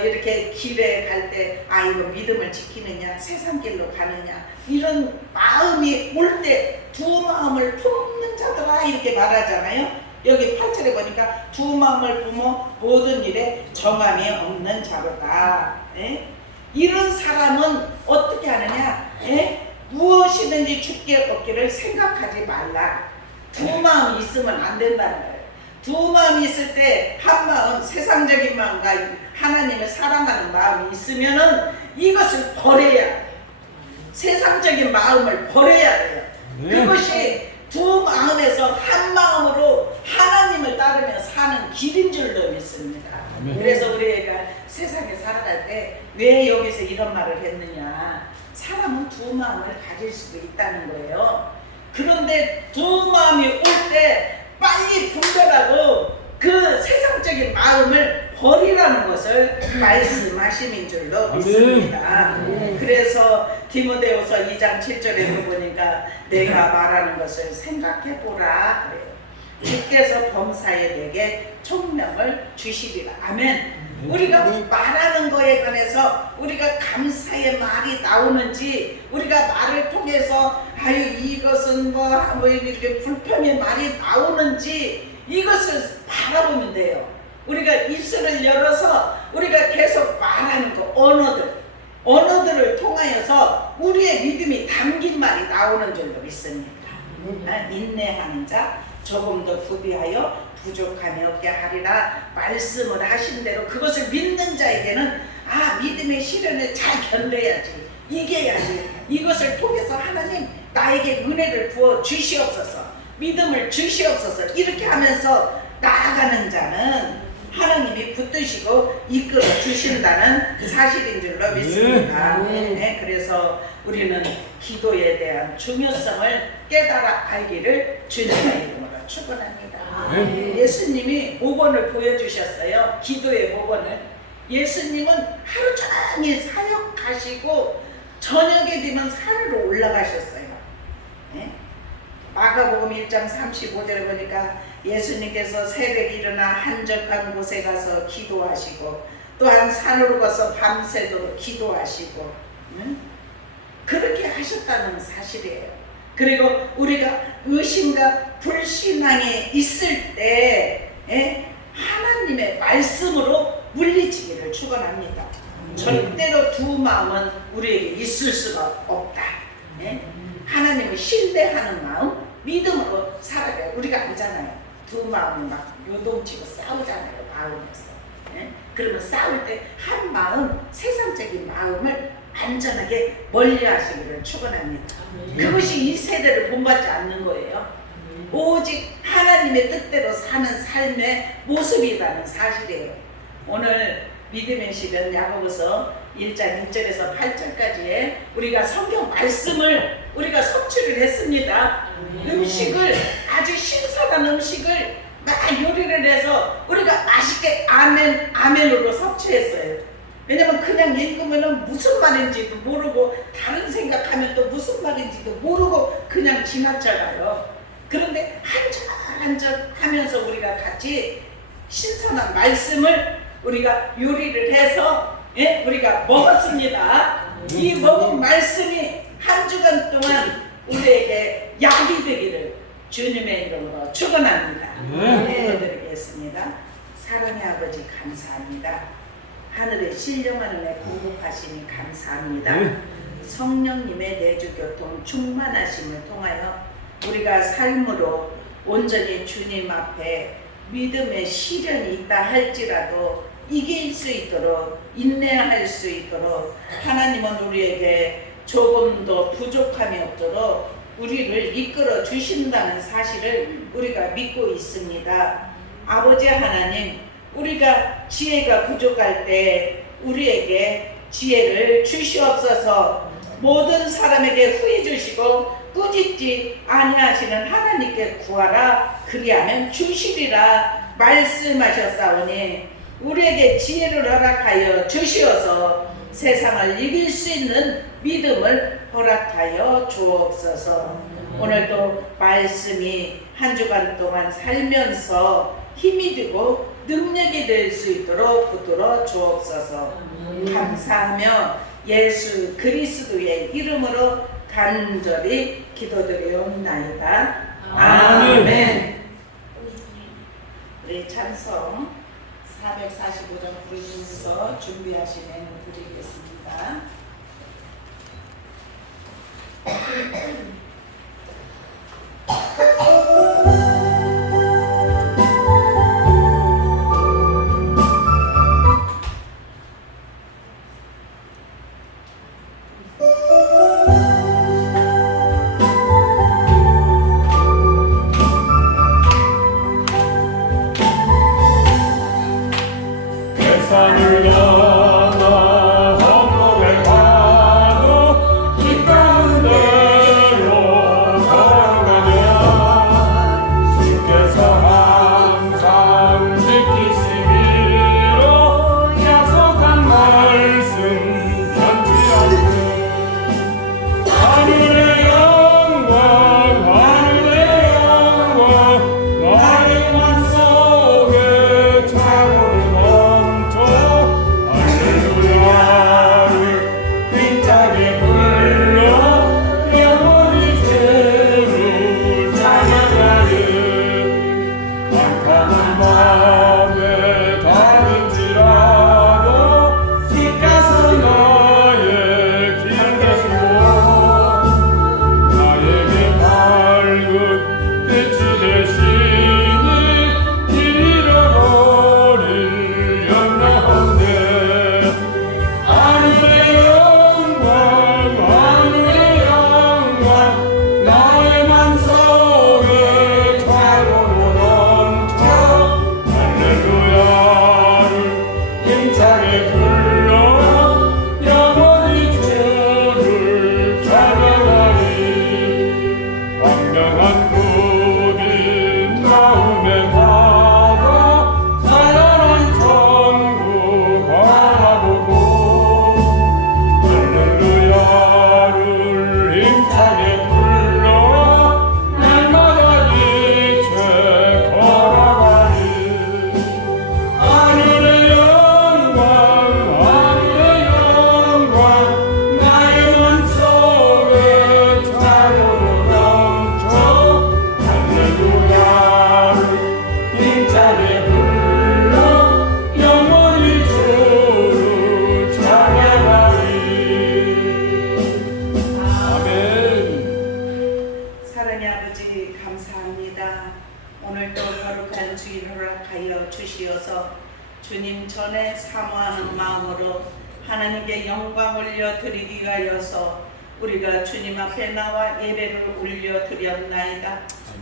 이렇게 길에 갈 때 이거 믿음을 지키느냐 세상 길로 가느냐 이런 마음이 올 때 두 마음을 품는 자들아 이렇게 말하잖아요. 여기 8절에 보니까 두 마음을 품어 모든 일에 정함이 없는 자로다. 이런 사람은 어떻게 하느냐? 무엇이든지 주께 얻기를 생각하지 말라. 두 마음이 있으면 안 된다는 거예요. 두 마음이 있을 때 한 마음, 세상적인 마음과 하나님을 사랑하는 마음이 있으면은 이것을 버려야 돼요. 세상적인 마음을 버려야 돼요. 그것이 두 마음에서 한 마음으로 하나님을 따르며 사는 길인 줄로 믿습니다. 그래서 우리가 세상에 살아갈 때 왜 여기서 이런 말을 했느냐? 사람은 두 마음을 가질 수도 있다는 거예요. 그런데 두 마음이 올 때 빨리 분별하고 그 세상적인 마음을 버리라는 것을 말씀하심인 줄로 믿습니다. 그래서 디모데후서 2장 7절에 보니까 내가 말하는 것을 생각해 보라 그래요. 주께서 범사에 내게 총명을 주시리라. 아멘. 우리가 말하는 거에 관해서 우리가 감사의 말이 나오는지 우리가 말을 통해서 이것은 뭐 이렇게 불평의 말이 나오는지 이것을 바라보면 돼요. 우리가 입술을 열어서 우리가 계속 말하는 거 언어들을 통하여서 우리의 믿음이 담긴 말이 나오는 줄로 믿습니다. 인내하는 자 조금 더 구비하여 부족함이 없게 하리라 말씀을 하신 대로 그것을 믿는 자에게는 믿음의 시련을 잘 견뎌야지 이겨야지 이것을 통해서 하나님 나에게 은혜를 부어 주시옵소서 믿음을 주시옵소서 이렇게 하면서 나아가는 자는 하나님이 붙드시고 이끌어 주신다는 사실인 줄로 믿습니다. 그래서 우리는 기도에 대한 중요성을 깨달아 알기를 주님의 이름으로 축원합니다. 예수님이 모본을 보여주셨어요. 기도의 모본을. 예수님은 하루 종일 사역하시고 저녁에 되면 산으로 올라가셨어요. 마가복음 1장 35절에 보니까 예수님께서 새벽에 일어나 한적한 곳에 가서 기도하시고 또한 산으로 가서 밤새도록 기도하시고 그렇게 하셨다는 사실이에요. 그리고 우리가 의심과 불신앙에 있을 때 하나님의 말씀으로 물리치기를 축원합니다. 절대로 두 마음은 우리에게 있을 수가 없다. 예? 하나님을 신뢰하는 마음, 믿음으로 살아가요. 우리가 알잖아요. 두 마음이 막 요동치고 싸우잖아요. 마음에서. 예? 그러면 싸울 때 한 마음, 세상적인 마음을 안전하게 멀리 하시기를 축원합니다. 그것이 이 세대를 본받지 않는 거예요. 오직 하나님의 뜻대로 사는 삶의 모습이라는 사실이에요. 오늘 믿음의 시간 야고보서 1장 1절에서 8절까지의 우리가 성경 말씀을 우리가 섭취를 했습니다. 음식을 아주 신선한 음식을 막 요리를 해서 우리가 맛있게 아멘 아멘으로 섭취했어요. 왜냐면 그냥 읽으면 무슨 말인지도 모르고 다른 생각하면 또 무슨 말인지도 모르고 그냥 지나쳐가요. 그런데 한 절 한 절 하면서 우리가 같이 신선한 말씀을 우리가 요리를 해서 예? 우리가 먹었습니다. 이 먹은 말씀이 한 주간 동안 우리에게 약이 되기를 주님의 이름으로 축원합니다. 기도드리겠습니다. 사랑의 아버지 감사합니다. 하늘의 신령한 은혜 공급하시니 감사합니다. 성령님의 내주교통 충만하심을 통하여 우리가 삶으로 온전히 주님 앞에 믿음의 시련이 있다 할지라도 이길 수 있도록 인내할 수 있도록 하나님은 우리에게 조금도 부족함이 없도록 우리를 이끌어 주신다는 사실을 우리가 믿고 있습니다. 아버지 하나님, 우리가 지혜가 부족할 때 우리에게 지혜를 주시옵소서. 모든 사람에게 후회 주시고 꾸짖지 아니하시는 하나님께 구하라 그리하면 주시리라 말씀하셨사오니 우리에게 지혜를 허락하여 주시어서 세상을 이길 수 있는 믿음을 허락하여 주옵소서. 오늘도 말씀이 한 주간 동안 살면서 힘이 되고 능력이 될 수 있도록 붙들어 주옵소서. 감사하며 예수 그리스도의 이름으로 간절히 기도드리옵나이다. 아멘. 우리 찬송 445장 부르시면서 준비하시면 드리겠습니다. 세상을 향하여 영광 올려드리기 위하여서 우리가 주님 앞에 나와 예배를 올려드렸나이다.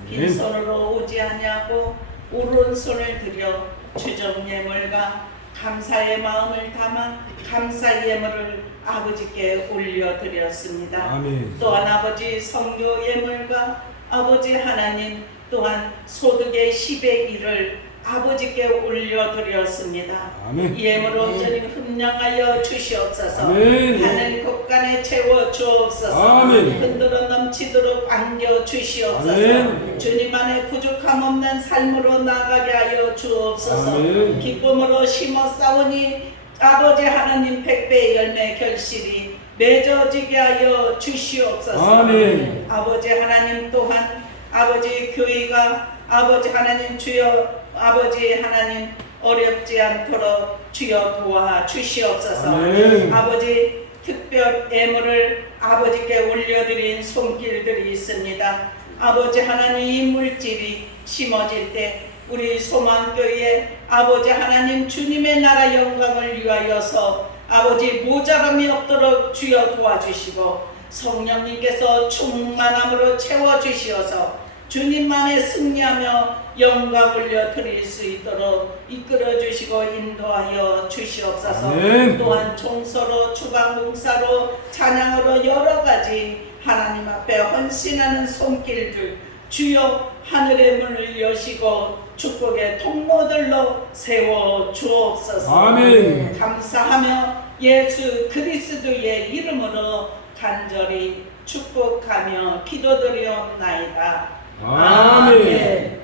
빈손으로 오지 아니하고 오른손을 들여 주적 예물과 감사의 마음을 담아 감사 예물을 아버지께 올려드렸습니다. 아멘. 또한 아버지 성교 예물과 아버지 하나님 또한 소득의 10의 1을 아버지께 올려드렸습니다. 아멘. 예물 온전히 흠령하여 주시옵소서. 아멘. 하늘 곳간에 채워 주옵소서. 아멘. 흔들어 넘치도록 안겨 주시옵소서. 아멘. 주님 안에 부족함 없는 삶으로 나가게 하여 주옵소서. 아멘. 기쁨으로 심어 싸우니 아버지 하나님 백배의 열매 결실이 맺어지게 하여 주시옵소서. 아멘. 아버지 하나님 또한 아버지 교회가 아버지 하나님 주여 아버지 하나님 어렵지 않도록 주여 도와 주시옵소서. 아멘. 아버지 특별 예물을 아버지께 올려드린 손길들이 있습니다. 아버지 하나님 이 물질이 심어질 때 우리 소망교회에 아버지 하나님 주님의 나라 영광을 위하여서 아버지 모자람이 없도록 주여 도와주시고 성령님께서 충만함으로 채워주시어서 주님만에 승리하며 영광 올려드릴 수 있도록 이끌어주시고 인도하여 주시옵소서. 아멘. 또한 총서로 주방봉사로 찬양으로 여러가지 하나님 앞에 헌신하는 손길들 주여 하늘의 문을 여시고 축복의 통로들로 세워 주옵소서. 아멘. 감사하며 예수 그리스도의 이름으로 간절히 축복하며 기도드리옵나이다. 아멘.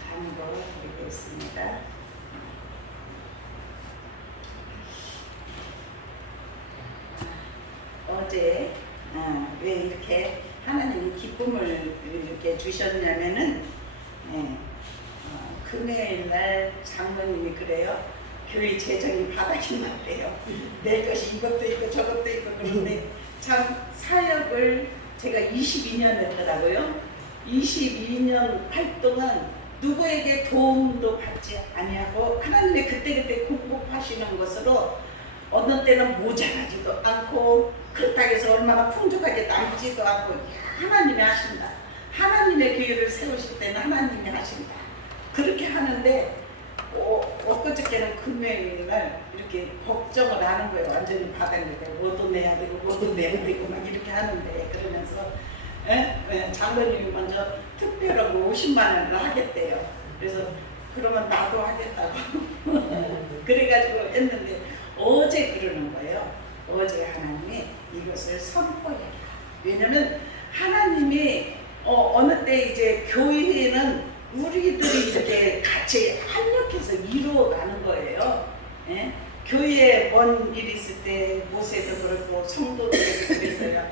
단거 드리겠습니다. 어제 왜 이렇게 하나님이 기쁨을 이렇게 주셨냐면은 금요일 날 장로님이 그래요. 교회 재정이 바닥이 났대요. 내 것이 이것도 있고 저것도 있고 그런데 참 사역을 제가 22년 했더라고요. 22년 활동은 누구에게 도움도 받지 아니하고 하나님의 그때그때 공급하시는 것으로 어느 때는 모자라지도 않고 그렇다고 해서 얼마나 풍족하게 남지도 않고 하나님이 하신다. 하나님의 교회를 세우실 때는 하나님이 하신다. 그렇게 하는데 엊그저께는 금요일 날 이렇게 걱정을 하는 거예요. 완전히 바닥인데 뭐도 내야 되고 뭐도 내야 되고 막 이렇게 하는데 그러면서 장로님이 먼저 특별하고 50만 원을 하겠대요. 그래서 그러면 나도 하겠다고 그래가지고 했는데 어제 그러는 거예요. 어제 하나님이 이것을 선포해라. 왜냐면 하나님이 어느 때 이제 교회는 우리들이 이렇게 같이 합력해서 이루어가는 거예요. 예? 교회에 뭔 일이 있을 때 모세도 그렇고 성도들도 그래서요.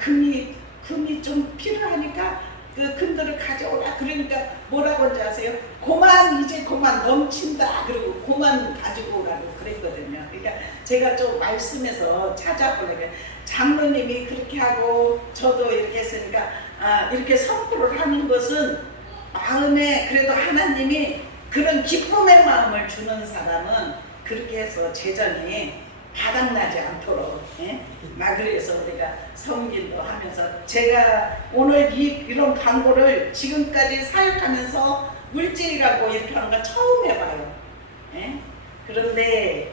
금이 좀 필요하니까 그 금들을 가져오라. 그러니까 뭐라고 하는지 아세요? 이제 그만 넘친다. 그리고 그만 가지고 오라고 그랬거든요. 그러니까 제가 좀 말씀에서 찾아보려고 장로님이 그렇게 하고 저도 이렇게 했으니까 이렇게 선포를 하는 것은 마음에 그래도 하나님이 그런 기쁨의 마음을 주는 사람은 그렇게 해서 재정이 바닥나지 않도록 막 그래서 우리가 섬김도 하면서 제가 오늘 이런 광고를 지금까지 사역하면서 물질이라고 이렇게 하는 거 처음 해봐요. 그런데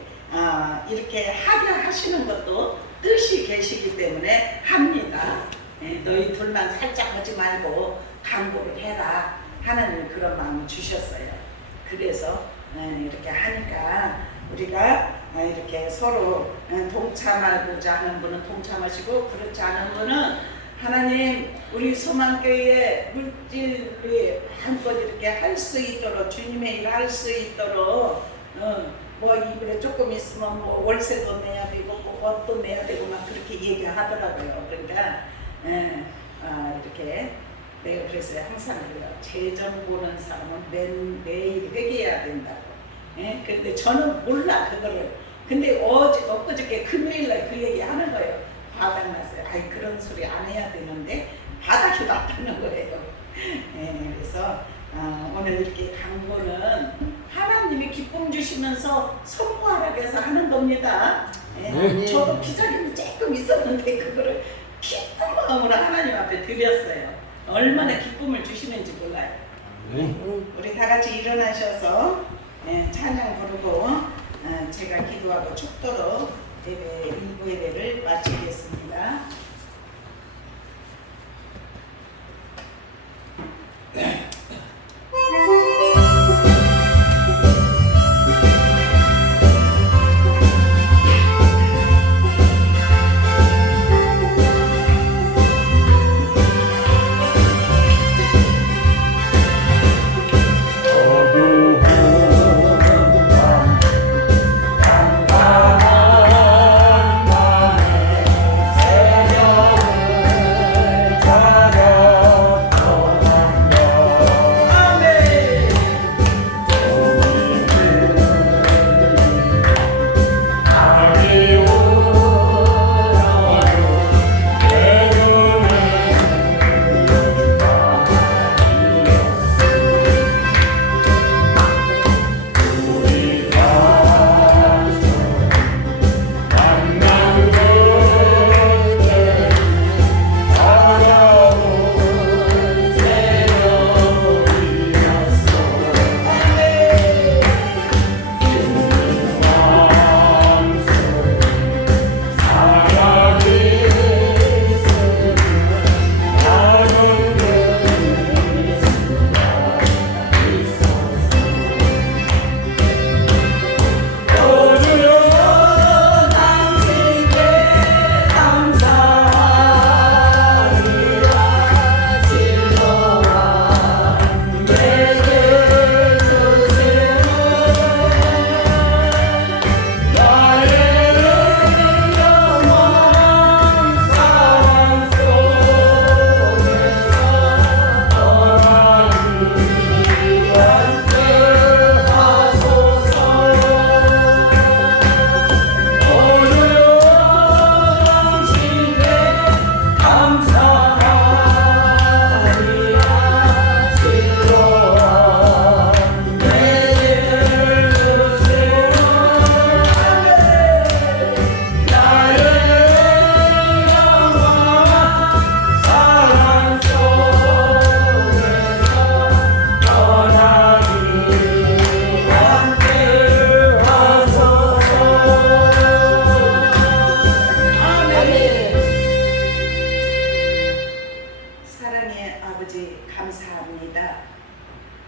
이렇게 하게 하시는 것도 뜻이 계시기 때문에 합니다. 너희 둘만 살짝 하지 말고 광고를 해라. 하나님이 그런 마음을 주셨어요. 그래서 이렇게 하니까 우리가 이렇게 서로 동참하고자 하는 분은 동참하시고 그렇지 않은 분은 하나님 우리 소망교회에 물질을 마음껏 이렇게 할 수 있도록 주님의 일을 할 수 있도록 뭐 이번에 조금 있으면 뭐 월세도 내야 되고 뭐 옷도 내야 되고 막 그렇게 얘기하더라고요. 그러니까 이렇게 내가 그래서 항상 그래요. 재정 보는 사람은 매일 회개해야 된다고. 근데 저는 몰라 그거를. 근데 엊그저께 금요일날 그 얘기 하는 거예요. 바닥났어요. 그런 소리 안 해야 되는데 바닥이 났다는 거예요. 그래서 오늘 이렇게 강구는 하나님이 기쁨 주시면서 선포하라고 해서 하는 겁니다. 예, 네. 저도 기자님이 조금 있었는데 그거를 기쁜 마음으로 하나님 앞에 드렸어요. 얼마나 기쁨을 주시는지 몰라요. 네. 우리 다 같이 일어나셔서 찬양 부르고 제가 기도하고 축도로 예배, 일부 예배를 마치겠습니다.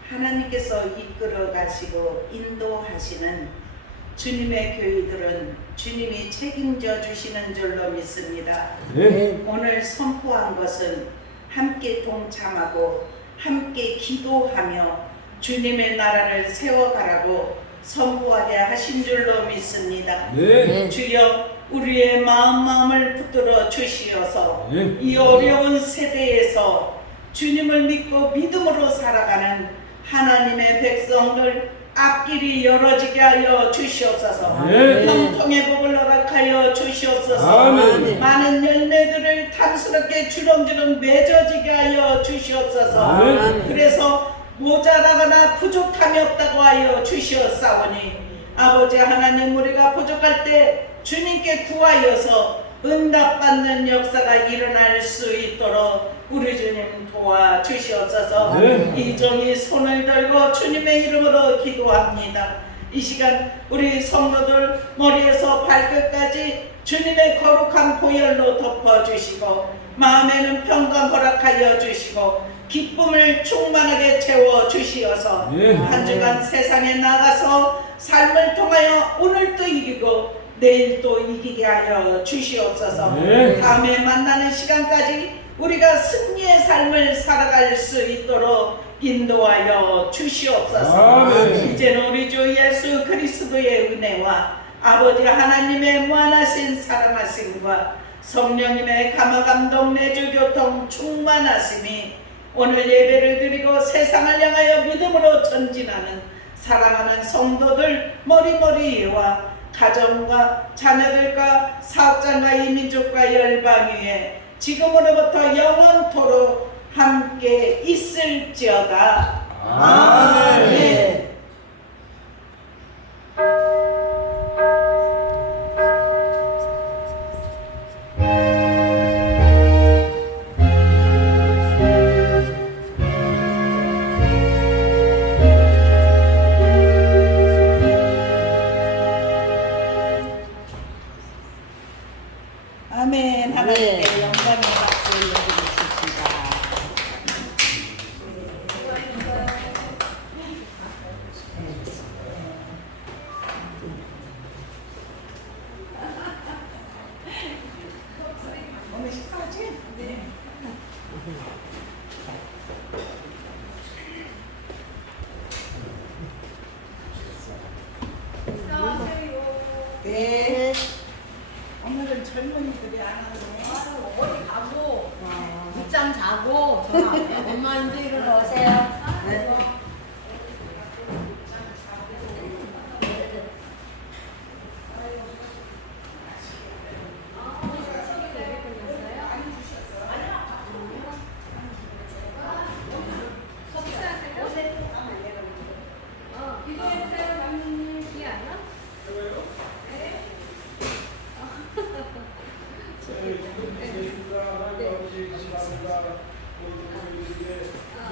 하나님께서 이끌어 가시고 인도하시는 주님의 교회들은 주님이 책임져 주시는 줄로 믿습니다. 네. 오늘 선포한 것은 함께 동참하고 함께 기도하며 주님의 나라를 세워가라고 선포하게 하신 줄로 믿습니다. 네. 주여 우리의 마음을 붙들어 주시어서 네. 이 어려운 세대에서 주님을 믿고 믿음으로 살아가는 하나님의 백성들 앞길이 열어지게 하여 주시옵소서. 네. 형통의 복을 허락하여 주시옵소서. 아멘. 많은 열매들을 탐스럽게 주렁주렁 맺어지게 하여 주시옵소서. 아멘. 그래서 모자라거나 부족함이 없다고 하여 주시옵사오니 아버지 하나님, 우리가 부족할 때 주님께 구하여서 응답받는 역사가 일어날 수 있도록 우리 주님 도와주시옵소서. 네. 이 종이 손을 들고 주님의 이름으로 기도합니다. 이 시간 우리 성도들 머리에서 발끝까지 주님의 거룩한 보혈로 덮어주시고 마음에는 평강 허락하여 주시고 기쁨을 충만하게 채워주시어서 네. 한 주간 세상에 나가서 삶을 통하여 오늘도 이기고 내일도 이기게 하여 주시옵소서. 네. 다음에 만나는 시간까지 우리가 승리의 삶을 살아갈 수 있도록 인도하여 주시옵소서. 아멘. 이제는 우리 주 예수 그리스도의 은혜와 아버지 하나님의 무한하신 사랑하심과 성령님의 감화감동 내주교통 충만하심이 오늘 예배를 드리고 세상을 향하여 믿음으로 전진하는 사랑하는 성도들 머리머리와 가정과 자녀들과 사업장과 이 민족과 열방 위에 지금으로부터 영원토록 함께 있을지어다. 아멘. 아멘. 하나님께 네. 영광의 박수 올려드리십시다. 오늘 식사하지? 네. 네. 오늘은 젊은이들이 안 하네. 어디 가고 늦잠 자고 전화 안 해요. 엄마 이제 일어나세요. 네.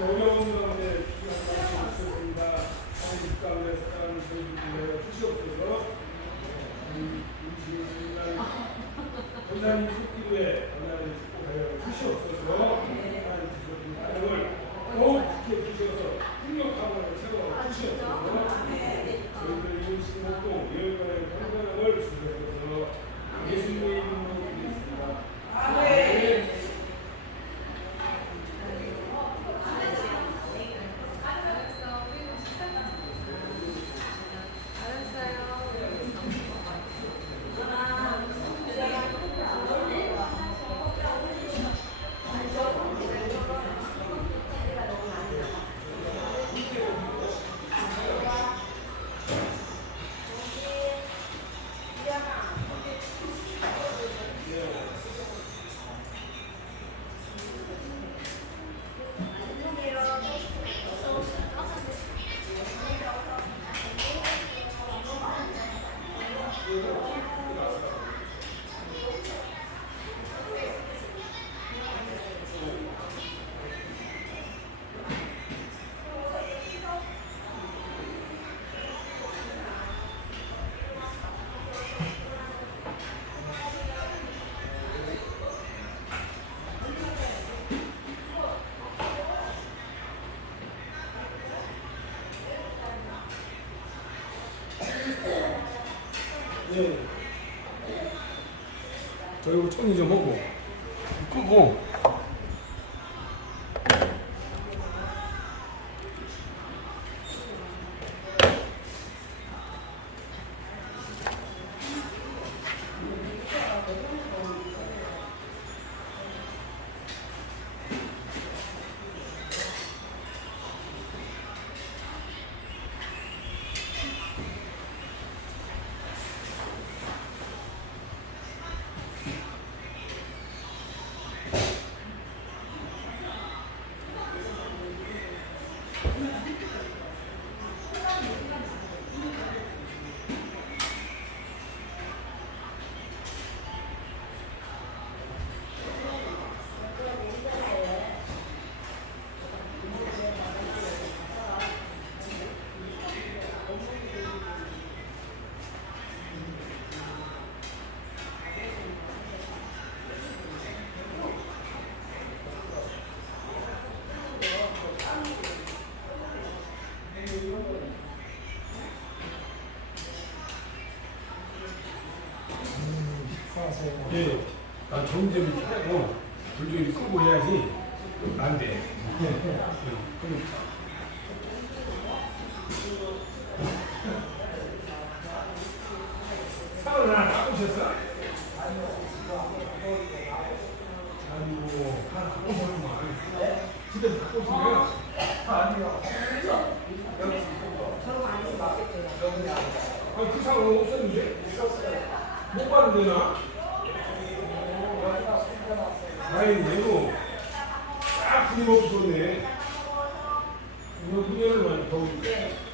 어려운 가운데 귀한 말씀 있습니다. 하나님 가운데 사랑하는 저희들을 주시옵소서. 원장님 속기도에 원장님 축복하여 주시옵소서. 하나님 주시옵소서. 하나님을 꼭 지켜주셔서 풍력함을 채워 주시옵소서. 저희들의 임신 활동 예언과의 건강함을 주시옵소서. 예수님의 이름으로 기도했습니다. 아멘. 네. 저 이거 청이 좀 하고 끄고 예, 아, 점점 이렇게 하고 불 좀 끄고 해야지 안 돼. 사을 하나 바꾸셨어? 아이고, 하나 바꾸셨구만. 집에 바꾸시면 아니요. 아, 그 상은 없었는데? 못 받는데나? 다행이네요. 딱 분위기 좋네. 이거 훈련을 많이 하고 예.